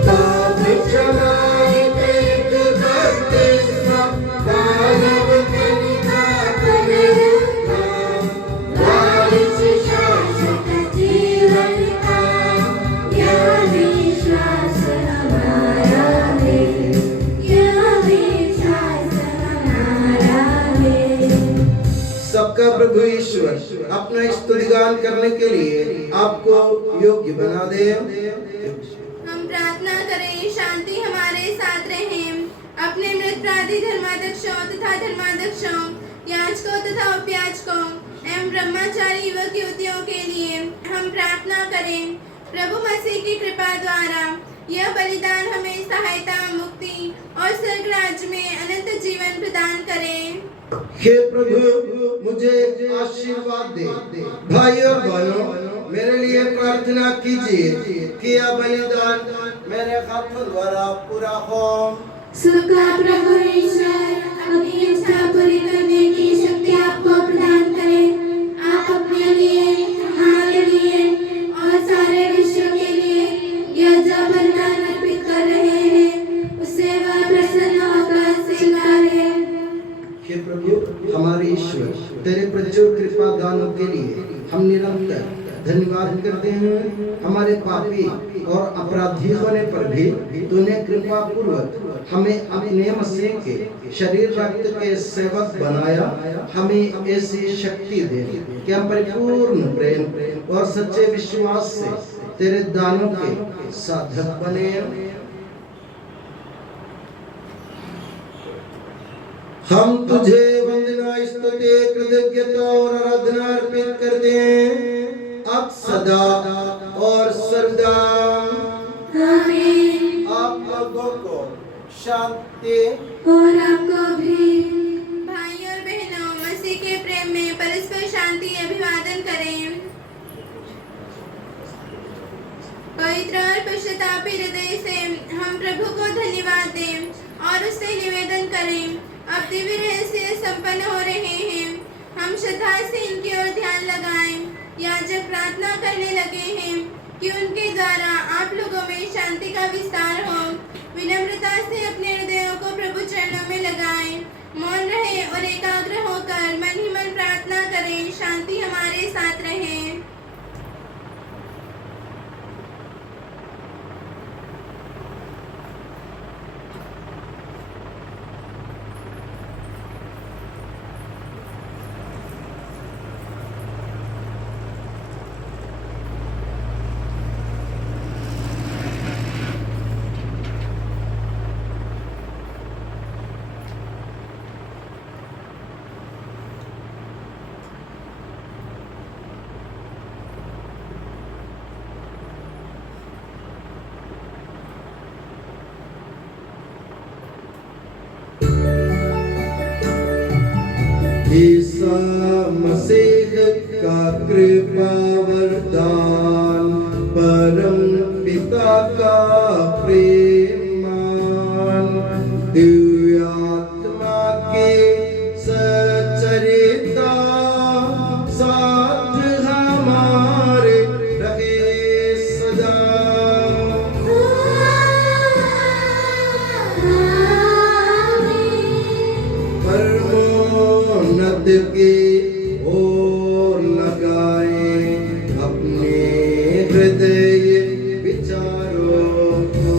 पाप क्षमाई पेट बपतिस्मा, मानव कनिका परिधान, वारिस शाश्वत जीवन का, यह विश्वास हमारा है। सबका प्रभु ईश्वर अपना स्तुतिगान करने के लिए आपको योग्य बना दे। हम प्रार्थना करें, शांति हमारे साथ रहे। अपने मृतप्रादी धर्माध्यक्षों तथा धर्माध्यक्षों, याजकों तथा उपयाजकों एवं ब्रह्मचारी युवक युवतियों के लिए हम प्रार्थना करें। प्रभु मसीह की कृपा द्वारा यह बलिदान हमें सहायता, मुक्ति और स्वर्ग राज्य में अनंत जीवन प्रदान करे। हे प्रभु, मुझे आशीर्वाद दे। भाई और बहनों, मेरे लिए प्रार्थना कीजिए कि यह बलिदान मेरे हाथों द्वारा पूरा हो। सबका प्रभु ईश्वर अपनी इच्छा पूरी करने की शक्ति आपको प्रदान करे। आप अपने लिए, हमारे लिए और सारे विश्व के लिए यह जो बलिदान अर्पित कर रहे हैं, उससे वह प्रसन्न होकर स्वीकारे। हे प्रभु हमारे ईश्वर, तेरे प्रचुर कृपा दानों के लिए हम निरंतर धन्यवाद करते हैं। हमारे पापी और अपराधी होने पर भी तूने कृपा पूर्वक हमें अपने मसीह के शरीर रक्त के सेवक बनाया। हमें ऐसी शक्ति दे कि हम परिपूर्ण प्रेम और सच्चे विश्वास से तेरे दानों के साधक बने। हम तुझे वंदना, स्तुति, कृतज्ञता और आराधना अर्पित करते हैं, अब सदा और सर्वदा। आमीन। आप लोगों को शांति और आपको भी। भाई और बहनों, मसीह के प्रेम में परस्पर शांति अभिवादन करें। पवित्र और पश्चातापी हृदय से और उससे निवेदन करें। अब दिव्य रहस्य संपन्न हो रहे हैं। हम श्रद्धा से इनकी ओर ध्यान लगाएं। याजक प्रार्थना करने लगे हैं कि उनके द्वारा आप लोगों में शांति का विस्तार हो। विनम्रता से अपने हृदयों को प्रभु चरणों में लगाएं। मौन रहे और एकाग्र होकर मन ही मन प्रार्थना करें। शांति हमारे साथ रहे। ईसा मसीह का कृपा वरदान, परम पिता का प्रेमान, दिव्य आत्मा के सचरिता साथ हमारे रहे सदा। परमोन्नत के ओर लगाए अपने हृदय विचारों को।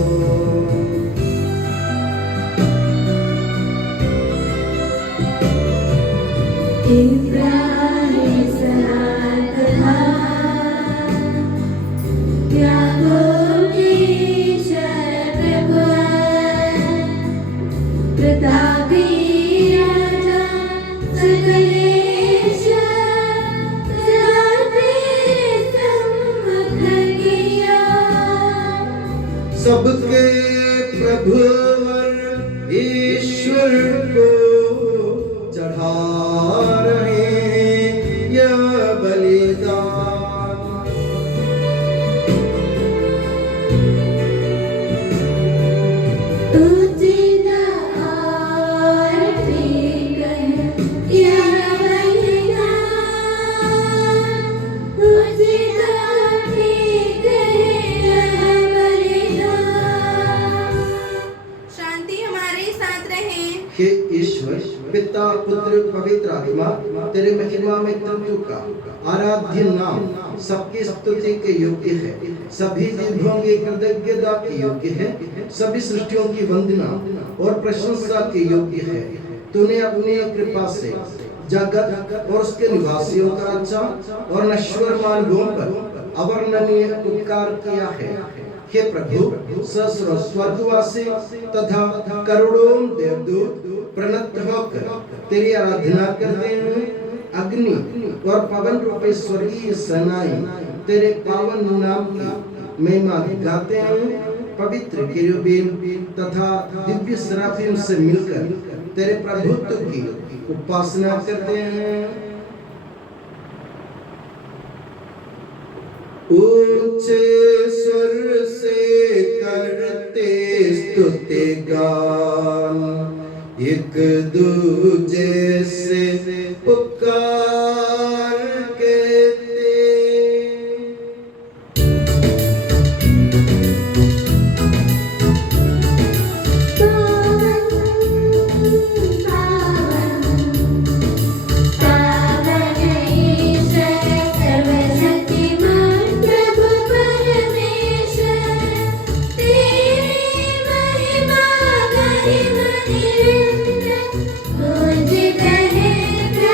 इब्राहिम सलात याकूब की शरण प्रतापी राजा सकलेश्वर सम्मुख किया। सबके प्रभुवर ईश्वर को चढ़ा रहे यह बलिदान। उचित और ठीक है यह बलिदान। उचित और ठीक है यह बलिदान। शांति हमारे साथ रहे। हे ईश्वर पिता पुत्र पवित्र आत्मा, तेरे महिमा में तुझ का आराध्य नाम सबकी स्तुति के योग्य है। सभी जीवों की कृतज्ञता के योग्य है। सभी सृष्टियों की वंदना और प्रशंसा के योग्य है। तूने अपनी कृपा से जगत और उसके निवासियों का अच्छा और नश्वर मार्गों पर अवर्णनीय उपकार किया है। हे प्रभु, सहस्रों स्वर्गवासी तथा करोड़ों देवदूत प्रणत होकर तेरी आराधना करते हैं। अग्नि और पवन रूपी स्वर्गीय सेनाएं तेरे पावन नाम की महिमा गाते हैं। पवित्र केरूबीन तथा दिव्य सराफीम से मिलकर तेरे प्रभुत्व की उपासना करते हैं। ऊंचे स्वर से करते स्तुति गान, एक दूजे से पुकार कहते। Thank you.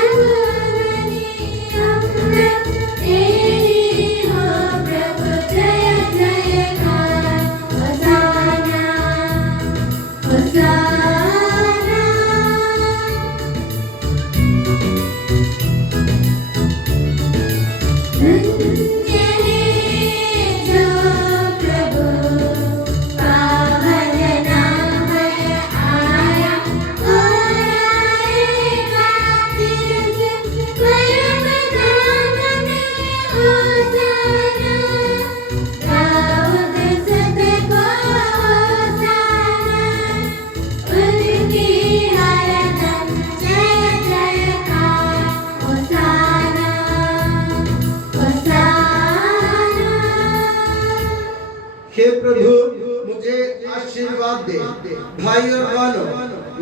आशीर्वाद दे। भाई और बहनों,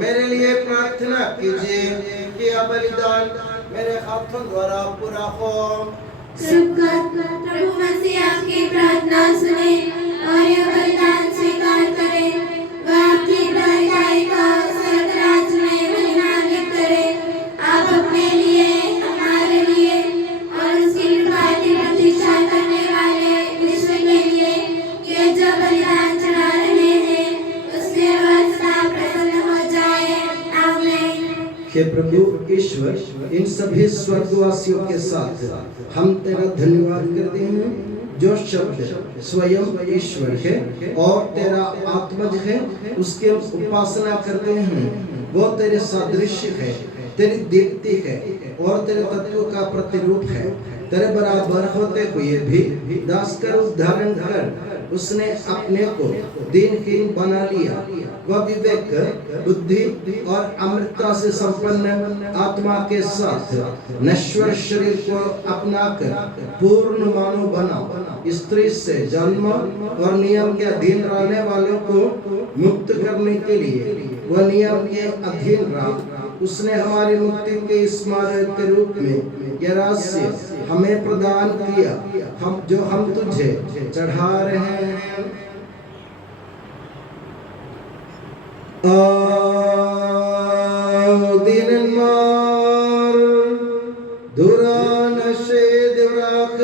मेरे लिए प्रार्थना कीजिए कि यह बलिदान मेरे हाथों द्वारा पूरा हो। प्रभु मसीह आपकी प्रार्थना सुने और यह बलिदान स्वीकार करे। वह आपकी बलिदाई को स्वर्ग राज्य में महिमान्वित करे। आप अपने लिए, हमारे लिए और उसकी कृपा की प्रतीक्षा करने वाले विश्व के लिए ये जो बलिदान चढ़ा रहे हैं उसमें वह सदा प्रसन्न हो जाए। आमीन। हे प्रभु ईश्वर, इन सभी स्वर्गवासियों के साथ हम तेरा धन्यवाद करते हैं जो शब्द स्वयं ईश्वर है और तेरा आत्मज है, उसके उपासना करते हैं। वो तेरे सादृश्य है, तेरी दीप्ति है और तेरे तत्व का प्रतिरूप है। तेरे बराबर होते हुए भी दास का रूप धारण कर उसने अपने को दीनहीन बना लिया। वह विवेक, बुद्धि और अमृतता से संपन्न आत्मा के साथ नश्वर शरीर को अपनाकर पूर्ण मानव बना। स्त्री से जन्म और नियम के अधीन रहने वालों को मुक्त करने के लिए वह नियम के अधीन रहा। उसने हमारी मुक्ति के स्मारक के रूप में यह रहस्य हमें प्रदान किया, हम तुझे चढ़ा रहे हैं। Dinenmar duran shedevrak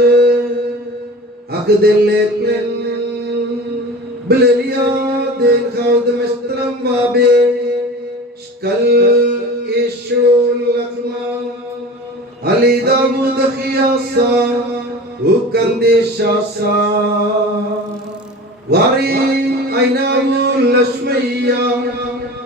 akdeleplen belelia den khaud mestram wabe skal ishul lakma ali davud khiyasa ukandeshasa wari ainamul lashmiya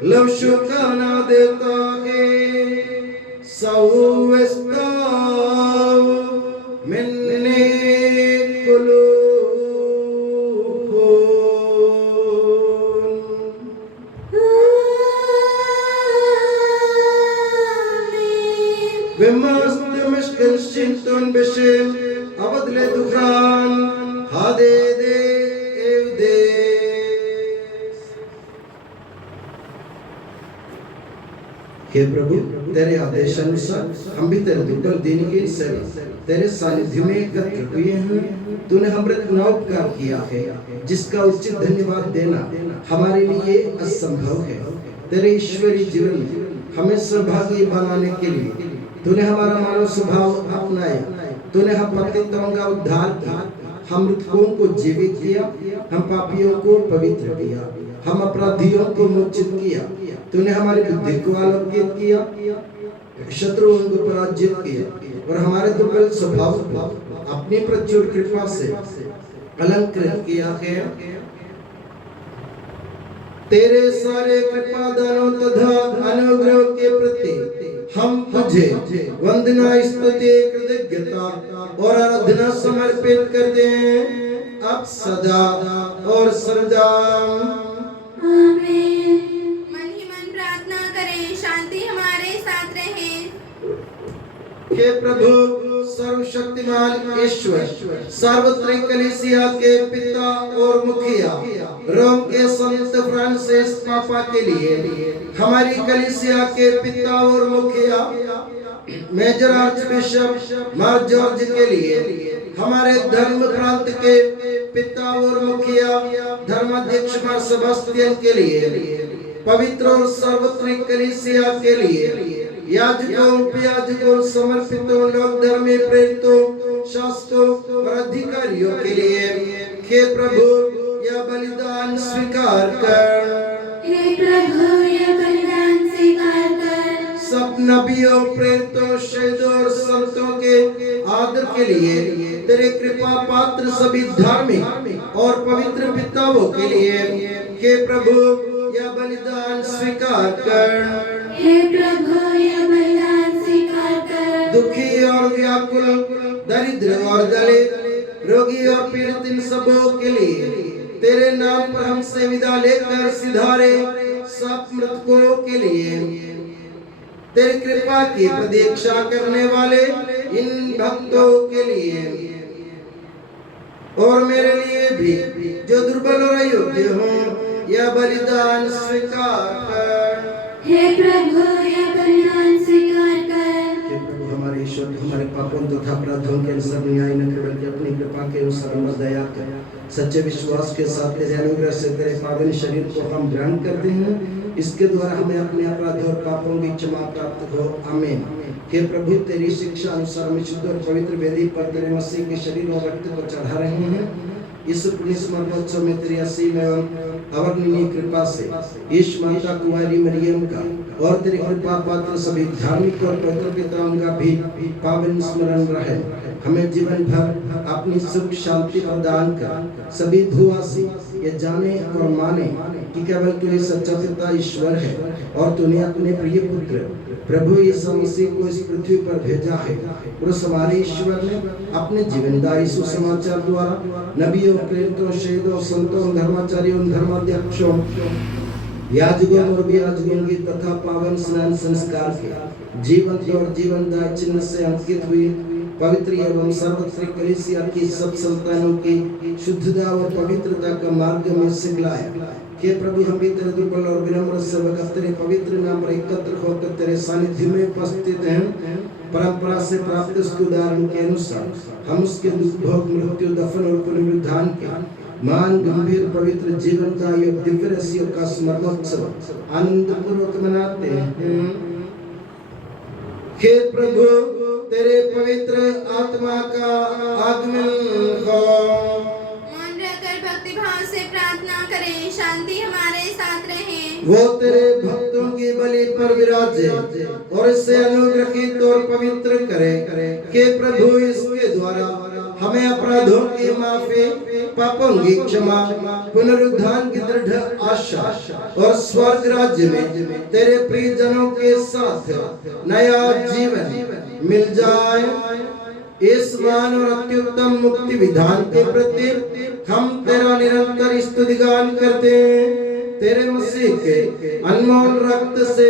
लवशुकाना देता है सौस्ताव मिन्ने कुलून बमस्त मशकल शिंतन बशेल अबदले दुखरान हादे दे एवदे। हे प्रभु, तेरे आदेशानुसार हम भी तेरे दुर्बल दिन के सेवा तेरे सानिध्य में एकत्र हुए हैं। तूने अमृत उपकार किया है जिसका उचित धन्यवाद देना हमारे लिए असंभव है। तेरे ईश्वरीय जीवन में हमें सहभागी बनाने के लिए तूने हमारा मानव स्वभाव अपनाया। तूने हम पतितों का उद्धार किया, हम मृतकों को जीवित किया, हम पापियों को पवित्र किया, हम अपराधियों को मोचित किया। तूने हमारी बुद्धि को आलोकित किया, शत्रुओं को पराजित किया और हमारे दुर्बल स्वभाव को अपनी प्रचुर कृपा से अलंकृत किया है। तेरे सारे कृपा दानों तथा अनुग्रह के प्रति हम तुझे वंदना, स्तुति, कृतज्ञता और आराधना समर्पित करते हैं अब सदा और सर्वदा। आमीन। शांति हमारे साथ रहे। हे प्रभु सर्वशक्तिमान ईश्वर, सार्वत्रिक कलीसिया के पिता और मुखिया रोम के संत फ्रांसिस पापा के लिए, हमारी कलीसिया के पिता और मुखिया मेजर आर्च बिशप मार जॉर्ज के लिए, हमारे धर्म प्रांत के पिता और मुखिया धर्माध्यक्ष मार सेबास्टियन के लिए, पवित्र और सार्वत्रिक कलीसिया के लिए, याजकों उपयाजकों समर्पितों लोक धर्मी प्रेरितों शासकों और अधिकारियों के लिए, हे प्रभु यह बलिदान स्वीकार कर। हे प्रभु यह बलिदान स्वीकार कर। सब नबियों प्रेरितों शहीदों और संतों के आदर के लिए, तेरे कृपा पात्र सभी धार्मिक और पवित्र पिताओं के लिए, हे प्रभु यह बलिदान स्वीकार कर। हे प्रभु यह बलिदान स्वीकार कर। दुखी और व्याकुल, दरिद्र और दलित, रोगी और पीड़ित इन सबों के लिए, तेरे नाम पर हमसे विदा लेकर सिधारे सब मृतकों के लिए, तेरी कृपा की प्रतीक्षा करने वाले इन भक्तों के लिए और मेरे लिए भी जो दुर्बल और अयोग्य हूँ, यह बलिदान स्वीकार कर। हे प्रभु यह बलिदान स्वीकार कर। हे प्रभु हमारे ईश्वर, हमारे पापों तथा अपराधों के अनुसार न्याय न कर बल्कि अपनी कृपा के अनुसार हमें दया कर। सच्चे विश्वास के साथ तेरे अनुग्रह से तेरे पावन शरीर को हम ग्रहण करते हैं, इसके द्वारा हमें अपने अपराध और पापों की क्षमा प्राप्त हो। आमीन। हे प्रभु तेरी शिक्षा अनुसार हम शुद्ध और पवित्र वेदी पर तेरे मसीह के शरीर और रक्त को चढ़ा रहे हैं। इस पुण्य स्मरणोत्सव में तेरी असीम एवं अवर्णनीय कृपा से यीशु माता कुंवारी मरियम का और तेरी कृपा पात्र सभी धार्मिक और पवित्र पिताओं का भी पावन स्मरण रहे। हमें जीवन भर अपनी सुख शांति प्रदान कर। सभी भूवासी ये जाने और माने कि केवल तू ही सच्चा पिता ईश्वर है और तूने अपने प्रिय पुत्र प्रभु यीशु मसीह को इस पृथ्वी पर भेजा है। और हमारे ईश्वर ने अपने जीवनदायी सुसमाचार द्वारा नबियों प्रेरितों शहीदों संतों धर्माचार्यों धर्माध्यक्षों याजकों और वियाजकों की तथा पावन स्नान संस्कार के जीवन और जीवनदायी चिन्ह से अंकित हुई पवित्र एवं सर्वत्रिक कलीसिया की सब संतानों की शुद्धता और पवित्रता का मार्ग में सिखलाया। हे प्रभु हम भी तेरे दुर्बल और विनम्र सेवक तेरे पवित्र नाम पर एकत्र होकर तेरे सानिध्य में उपस्थित हैं। परंपरा से प्राप्त उदाहरण के अनुसार हम उसके दुख भोग मृत्यु दफन और पुनरुत्थान के मान गंभीर पवित्र जीवनदायी और दिव्य रसियों का स्मरणोत्सव आनंद पूर्वक मनाते हैं। हे प्रभु तेरे पवित्र आत्मा का आगमन हो। मौन रहकर भक्ति भाव से प्रार्थना करें, शांति हमारे साथ रहे। वो तेरे भक्तों की बलि पर विराजे और इससे अनुग्रहित और पवित्र करे। हे प्रभु इसके द्वारा हमें अपराधों की माफी, पापों की क्षमा, पुनरुत्थान की दृढ़ आशा और स्वर्ग राज्य में तेरे प्रियजनों के साथ नया जीवन मिल जाए। इस मान और अत्युत्तम मुक्ति विधान के प्रति हम तेरा निरंतर स्तुतिगान करते हैं। तेरे मसीह के अनमोल रक्त से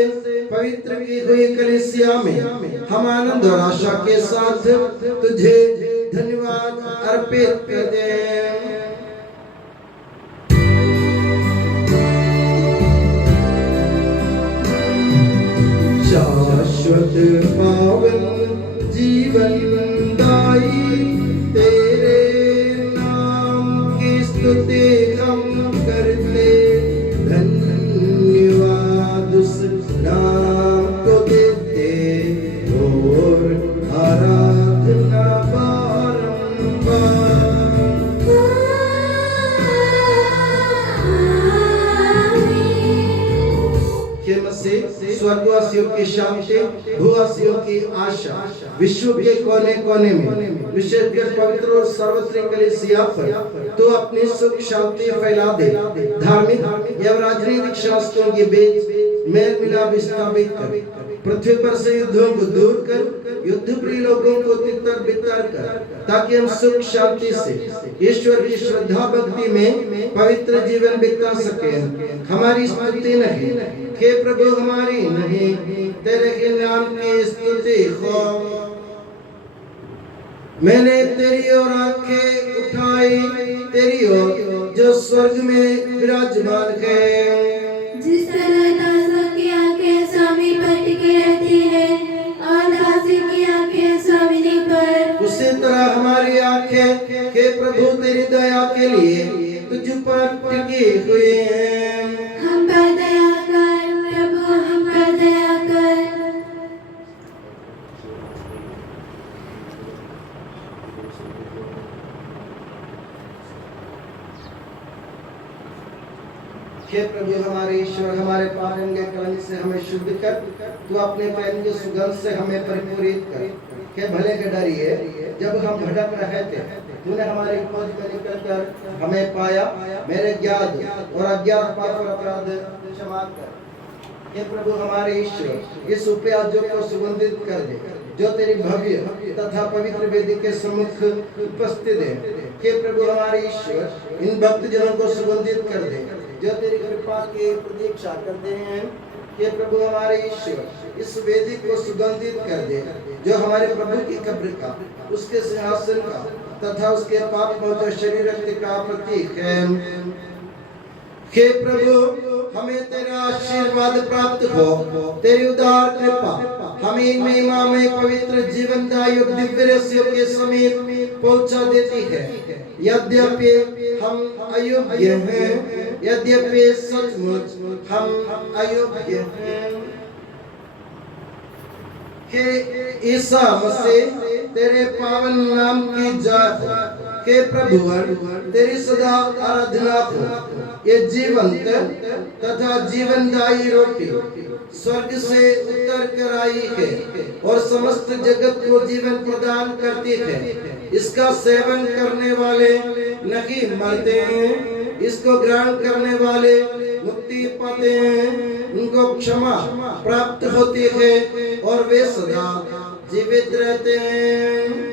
पवित्र की हुई कलीसिया में हम आनंद और आशा के साथ तुझे धन्यवाद अर्पित करते हैं। शाश्वत पावन जीवन दाई तेरे नाम की स्तुति हम करते, धन्यवाद उस नाम को देते और आराधना स्वर्गवासियों की शांति, भूवासियों की आशा, विश्व के कोने कोने में विशेषकर पवित्र और सर्वत्रिक कलीसिया पर तो अपनी सुख शांति फैला दे। धार्मिक एवं राजनीतिक शास्त्रों के बीच मेल मिलाप स्थापित कर, पृथ्वी पर से युद्धों को दूर कर, युद्ध प्रिय लोगों को तितर बितर कर, ताकि हम सुख शांति से ईश्वर की श्रद्धा भक्ति में पवित्र जीवन बिता सकें। हमारी स्तुति नहीं, हे प्रभु हमारी नहीं, तेरे के नाम की स्तुति हो। मैंने तेरी ओर आंखें उठाई, तेरी ओर जो स्वर्ग में विराजमान है। जिस तरह दासों की आंखें स्वामी पर टिकी रहती है और दासी तरह हमारी आंखें हे प्रभु तेरी दया के लिए तुझ पर टिकी हुई हैं। हम पर दया कर प्रभु, हम पर दया कर। हे प्रभु हमारे ईश्वर, हमारे पावन के कलंक से हमें शुद्ध कर, तू अपने प्रेम के सुगंध से हमें परिपूरित कर। हे भले के डरिए, जब हम भटक रहे थे तूने हमारी खोज में निकल कर हमें पाया। मेरे ज्ञात और अज्ञात पाप और अपराध क्षमा कर। हे प्रभु हमारे ईश्वर, इस उपयाजों को सुगंधित कर दे जो तेरी भव्य तथा पवित्र वेदी के सम्मुख उपस्थित है। हे प्रभु हमारे ईश्वर, इन भक्त जनों को सुगंधित कर दे जो तेरी कृपा की प्रतीक्षा करते हैं। हे प्रभु हमारे ईश्वर, इस वेदी को सुगंधित कर दे जो हमारे प्रभु की कब्र का, उसके सिंहासन का तथा उसके पाप मोचक शरीर का प्रतीक है। हे प्रभु हमें तेरा आशीर्वाद प्राप्त हो, तेरी उदार कृपा हमें महिमा में पवित्र जीवनदायक दिव्य रस्यों के समीप पहुंचा देती है। यद्यपि हम अयोग्य हैं, यद्यपि सचमुच हम अयोग्य हैं। हे ईसा मसीह तेरे पावन नाम की जय। हे प्रभुवर तेरी सदा आराधना हो। ये जीवंत तथा जीवनदायी रोटी स्वर्ग से उतर कर आई है और समस्त जगत को जीवन प्रदान करती है। इसका सेवन करने वाले नहीं मरते हैं, इसको ग्रहण करने वाले मुक्ति पाते हैं। उनको क्षमा प्राप्त होती है और वे सदा जीवित रहते हैं।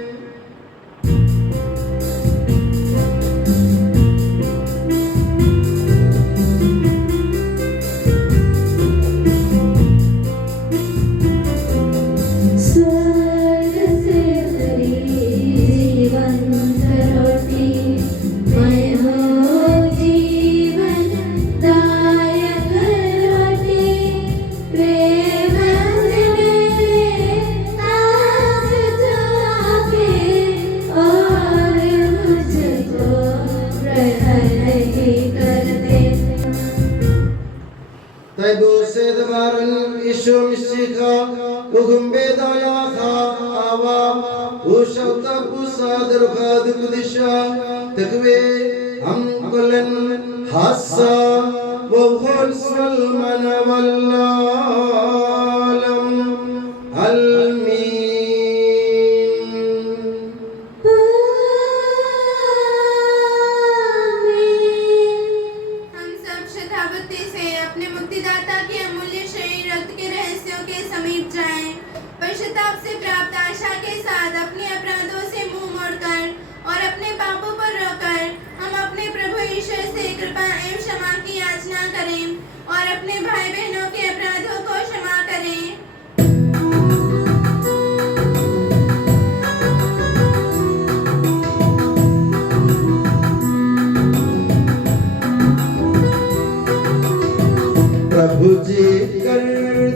प्रभु जी कर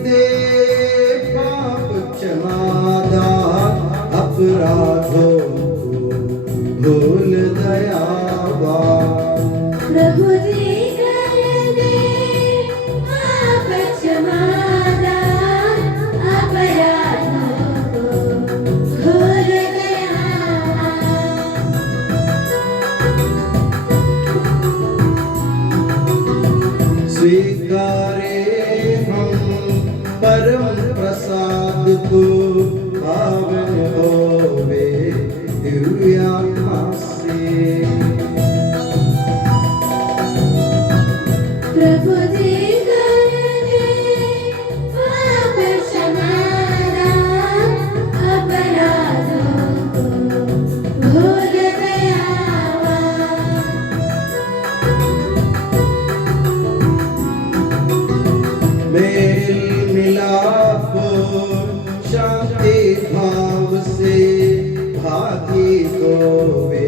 दे पाप क्षमादान, अपराधों को भूल दयावान। प्रभु जी कर दे पाप क्षमादान, अपराधों को भूल दयावान। स्वीकारे हम परम प्रसाद को, पावन होवे दिव्य आत्मा से। प्रभु जी कर दे पाप क्षमादान, अपराधों को भूल दयावान। मेल मिलाप शांति भाव से भागी होवे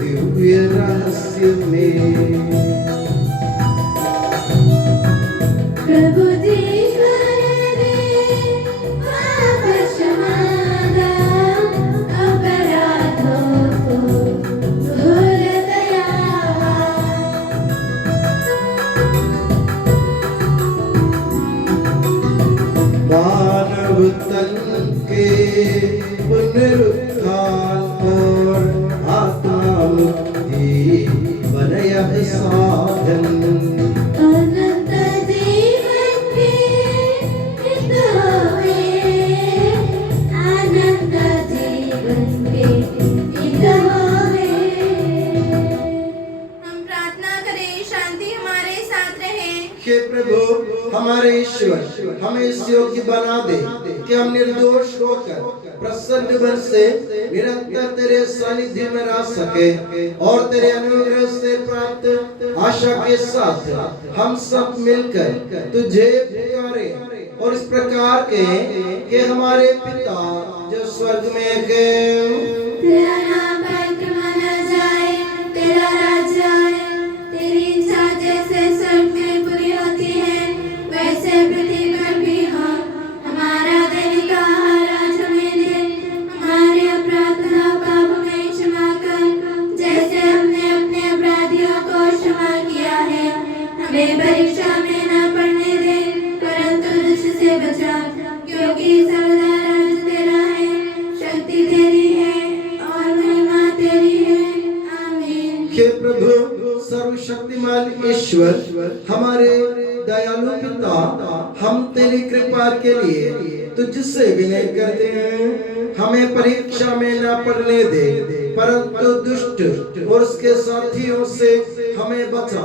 दिव्य रहस्य में। प्रभु तन के पुनरुत्थान और आत्मा मुक्ति बने यह साधन। अनंत जीवन के हित होवे, अनंत जीवन के हित होवे। हम प्रार्थना करें, शांति हमारे साथ रहे। हे प्रभु हमारे ईश्वर, हमें इस योग्य बना दे कि हम निर्दोष होकर प्रसन्न मन से निरंतर तेरे सानिध्य में रह सके और तेरे अनुग्रह से प्राप्त आशा के साथ हम सब मिलकर तुझे पुकारे और इस प्रकार के कि हमारे पिता जो स्वर्ग में है, तेरा नाम पवित्र माना जाए, तेरा राज्य आए, तेरी इच्छा जैसे स्वर्ग में पूरी होती है वैसे पृथ्वी पर भी हो। हमारा दैनिक आहार आज हमें दे, हमारे अपराध और पाप में क्षमा कर, जैसे हमने अपने अपराधियों को क्षमा किया है। हमें परीक्षा में न पड़ने दे, परंतु दुष्ट से बचा, क्योंकि सर्वदा राज्य तेरा है, शक्ति तेरी है और महिमा तेरी है। आमीन। हे प्रभु सर्वशक्तिमान ईश्वर, हमारे दयालु पिता, हम तेरी कृपा के लिए तुझसे विनय करते हैं। हमें परीक्षा में न पड़ने दे, परंतु दुष्ट और उसके साथियों से हमें बचा,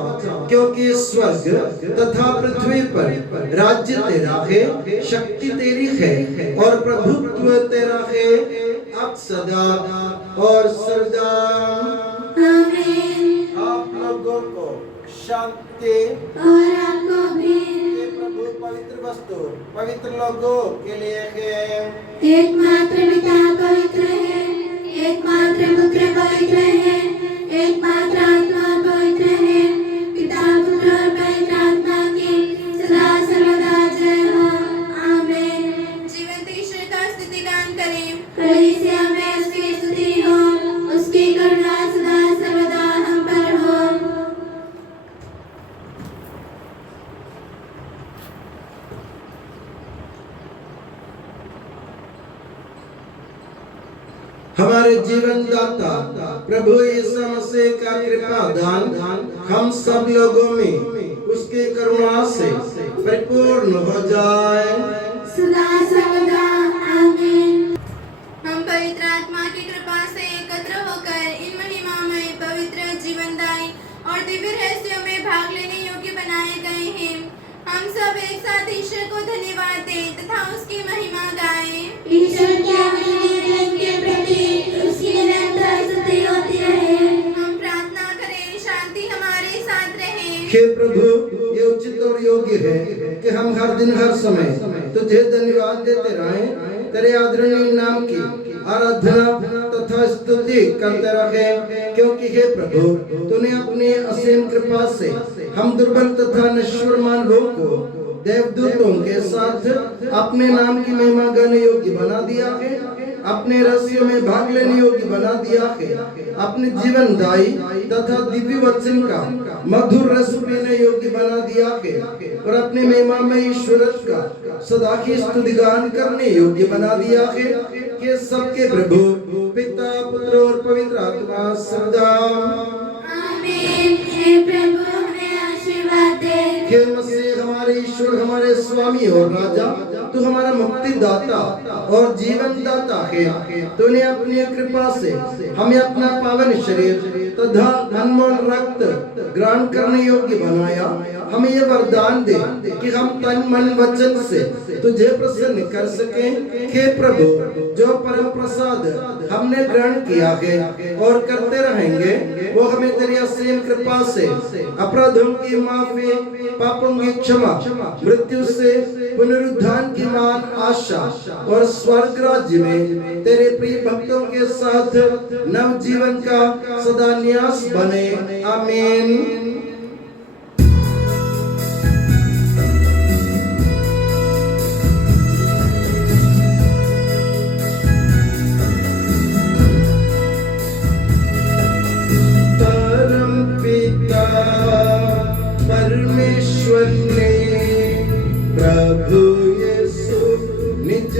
क्योंकि स्वर्ग तथा पृथ्वी पर राज्य तेरा है, शक्ति तेरी है और प्रभुत्व तेरा है अब सदा और सदा। आमीन। आप लोगों को शांति और आपको भी। के प्रभु पवित्र वस्तु पवित्र लोगों के लिए है। एकमात्र पिता पवित्र है, एकमात्र पुत्र पवित्र है, एकमात्र आत्मा पवित्र है। पिता पुत्र और पवित्र आत्मा की सदा सर्वदा जय हो। आमीन। जीवंत ईश्वर का स्तुति गान करें। कलीसिया में उसकी स्तुति हो, उसकी करुणा सदा सर्वदा हम पर हो। हमारे जीवन दाता प्रभु यीशु मसीह का कृपा दान हम सब लोगों में उसकी करुणा से परिपूर्ण हो जाए सदा सर्वदा। आमीन। हम पवित्र आत्मा की कृपा से एकत्र होकर इन महिमामय पवित्र जीवनदायी और दिव्य रहस्यों में भाग लेने योग्य बनाए गए हैं। हम सब एक साथ ईश्वर को धन्यवाद दें तथा उसकी महिमा गाएं। ईश्वर के अमूल्य के प्रति उसकी निरंतर स्तुति होती रहे। हम प्रार्थना करें, शांति हमारे साथ रहे। हे प्रभु ये उचित और योग्य है कि हम हर दिन हर समय तुझे धन्यवाद देते रहें, तेरे आदरणीय नाम की आराधना तथा स्तुति करते रहे, क्योंकि हे प्रभु तूने अपनी असीम कृपा से हम दुर्बल तथा नश्वर मानवों को देवदूतों के साथ अपने नाम की महिमा गाने योग्य बना दिया है, अपने रहस्यों में भाग लेने योग्य बना दिया है, अपने जीवनदायी तथा दिव्य वचन का मधुर रस पीने योग्य बना दिया है और अपने महिमा में ईश्वर का सदा की स्तुति गान करने योग्य बना दिया है कि सबके प्रभु पिता पुत्र और पवित्र आत्मा सदा। आमीन। हे प्रभु हमें आशीर्वाद दे। हे मसीह हमारे ईश्वर, हमारे स्वामी और राजा, तू हमारा मुक्तिदाता और जीवन दाता है। तूने अपनी कृपा से हमें अपना पावन शरीर तथा अनमोल रक्त ग्रहण करने योग्य बनाया। हमें यह वरदान दे कि हम तन मन वचन से तुझे प्रसन्न कर सकें। हे प्रभु जो परम प्रसाद हमने ग्रहण किया है और करते रहेंगे, वो हमें तेरी असीम कृपा से अपराधों की माफी, पापों की क्षमा, मृत्यु से पुनरुत्थान की मान आशा और स्वर्ग राज्य में तेरे प्रिय भक्तों के साथ नव जीवन का सदा न्यास बने। आमीन। परमेश्वर ने प्रभु यीशु निज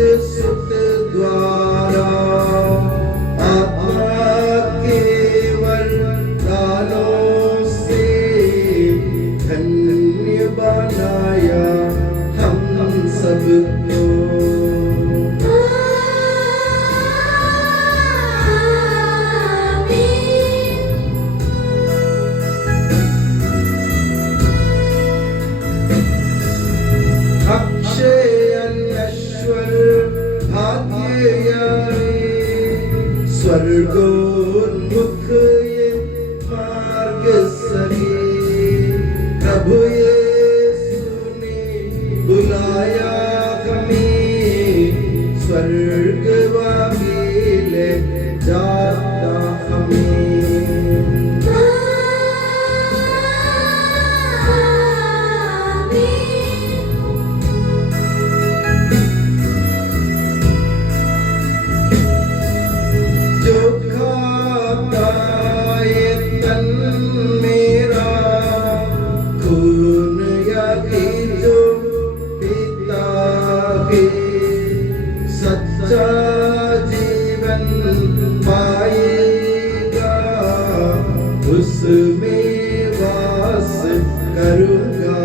करूँगा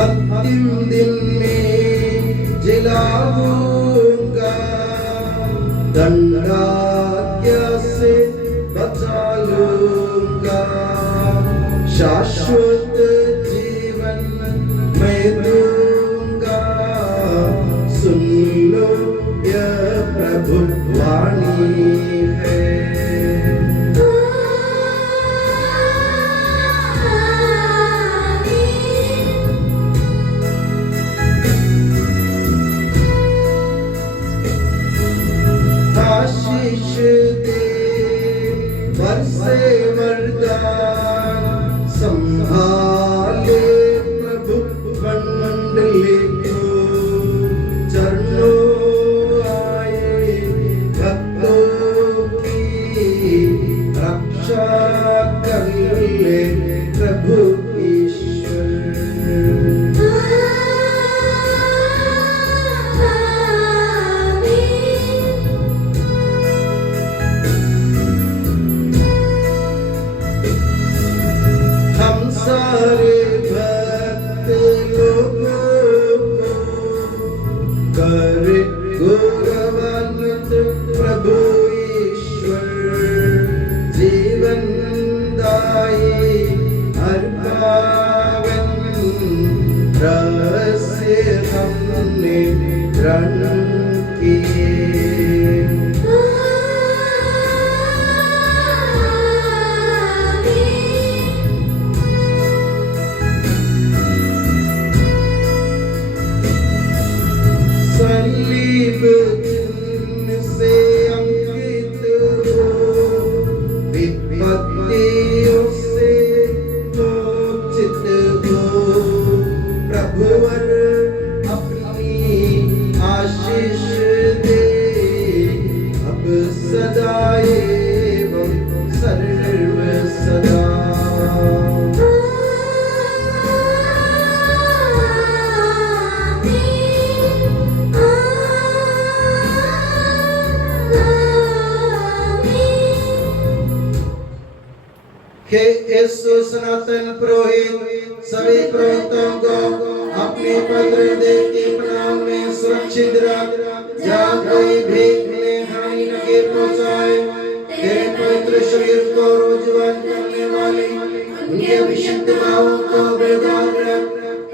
अंतिम दिन में जिलाऊंगा दंडाज्ञा से बचा लूंगा शाश्वत जीवन मैं दूंगा सुन लो यह प्रभु वाणी है आशीष दे बरसे वरदान संभाले प्रभु मंडली को चरणों आए भक्तों की रक्षा कर ले प्रभु ईश्वर हम सारे भक्त लोगों को करे गौरवान्वित प्रभु ईश्वर जीवन दाई हर पावन रहस्य हमने ग्रहण किए सलीब से अंकित हो विपत्तियों से मोचित हो प्रभुवर अपनी आशीष दे अब सदा एवं सर्व सदा हे यीशु सनातन पुरोहित सभी पुरोहितों को अपने पवित्र देह के प्रणाम में सुरक्षित रख जहाँ कोई भी उन्हें हानि न के पहुँचाए तेरे पवित्र शरीर को रोजगार करने वाले उनके विशुद्ध भावों को बेदाग रख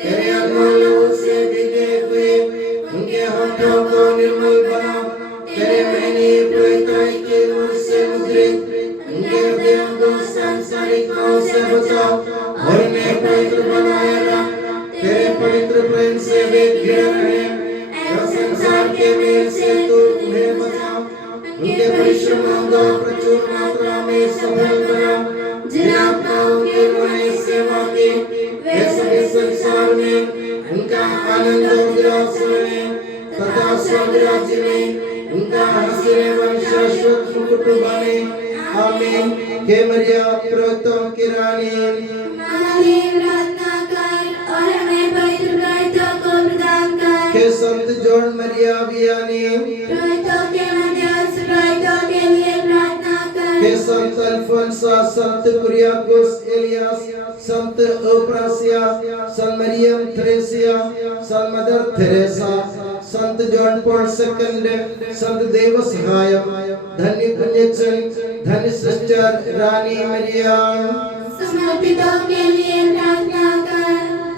तेरे अनमोल से भीगे हुए उनके होठों को निर्मल बना तेरे महीने पुरोहिताई के रूप से मुद्रित उनके हृदयों को सांसारिकों से बचाओ और उन्हें पवित्र बनाए रख तेरे पवित्र प्रेम से वे घिरे रहें और संसार के मेल से तू उन्हें बचाओ उनके परिश्रमों को प्रचुर मात्रा में सफल बना जिन आत्माओं के रोने सेवा की वे सभी संसार में उनका आनंद और विलास में तथा स्वर्ग राज्य में उनका हंसने व शाश्वत मुकुट बने आमीन हे मरिया पुरोहितों की रानी हमारी प्रार्थना कर और हमें पवित्र पुरोहितों को प्रदान कर हे संत जॉन मरिया वियानी पुरोहितों के मध्यस्थ पुरोहितों के लिए प्रार्थना कर हे संत अल्फोंसा संत कुरियाकोस एलियास संत ओप्रासिया संत मरियम थ्रेसिया संत मदर थेरेसा संत जॉन पॉल सेकंड संत देवसहाय धन्य पुण्यचन धन्य सिस्टर रानी मरियम समर्पितों के लिए प्रार्थना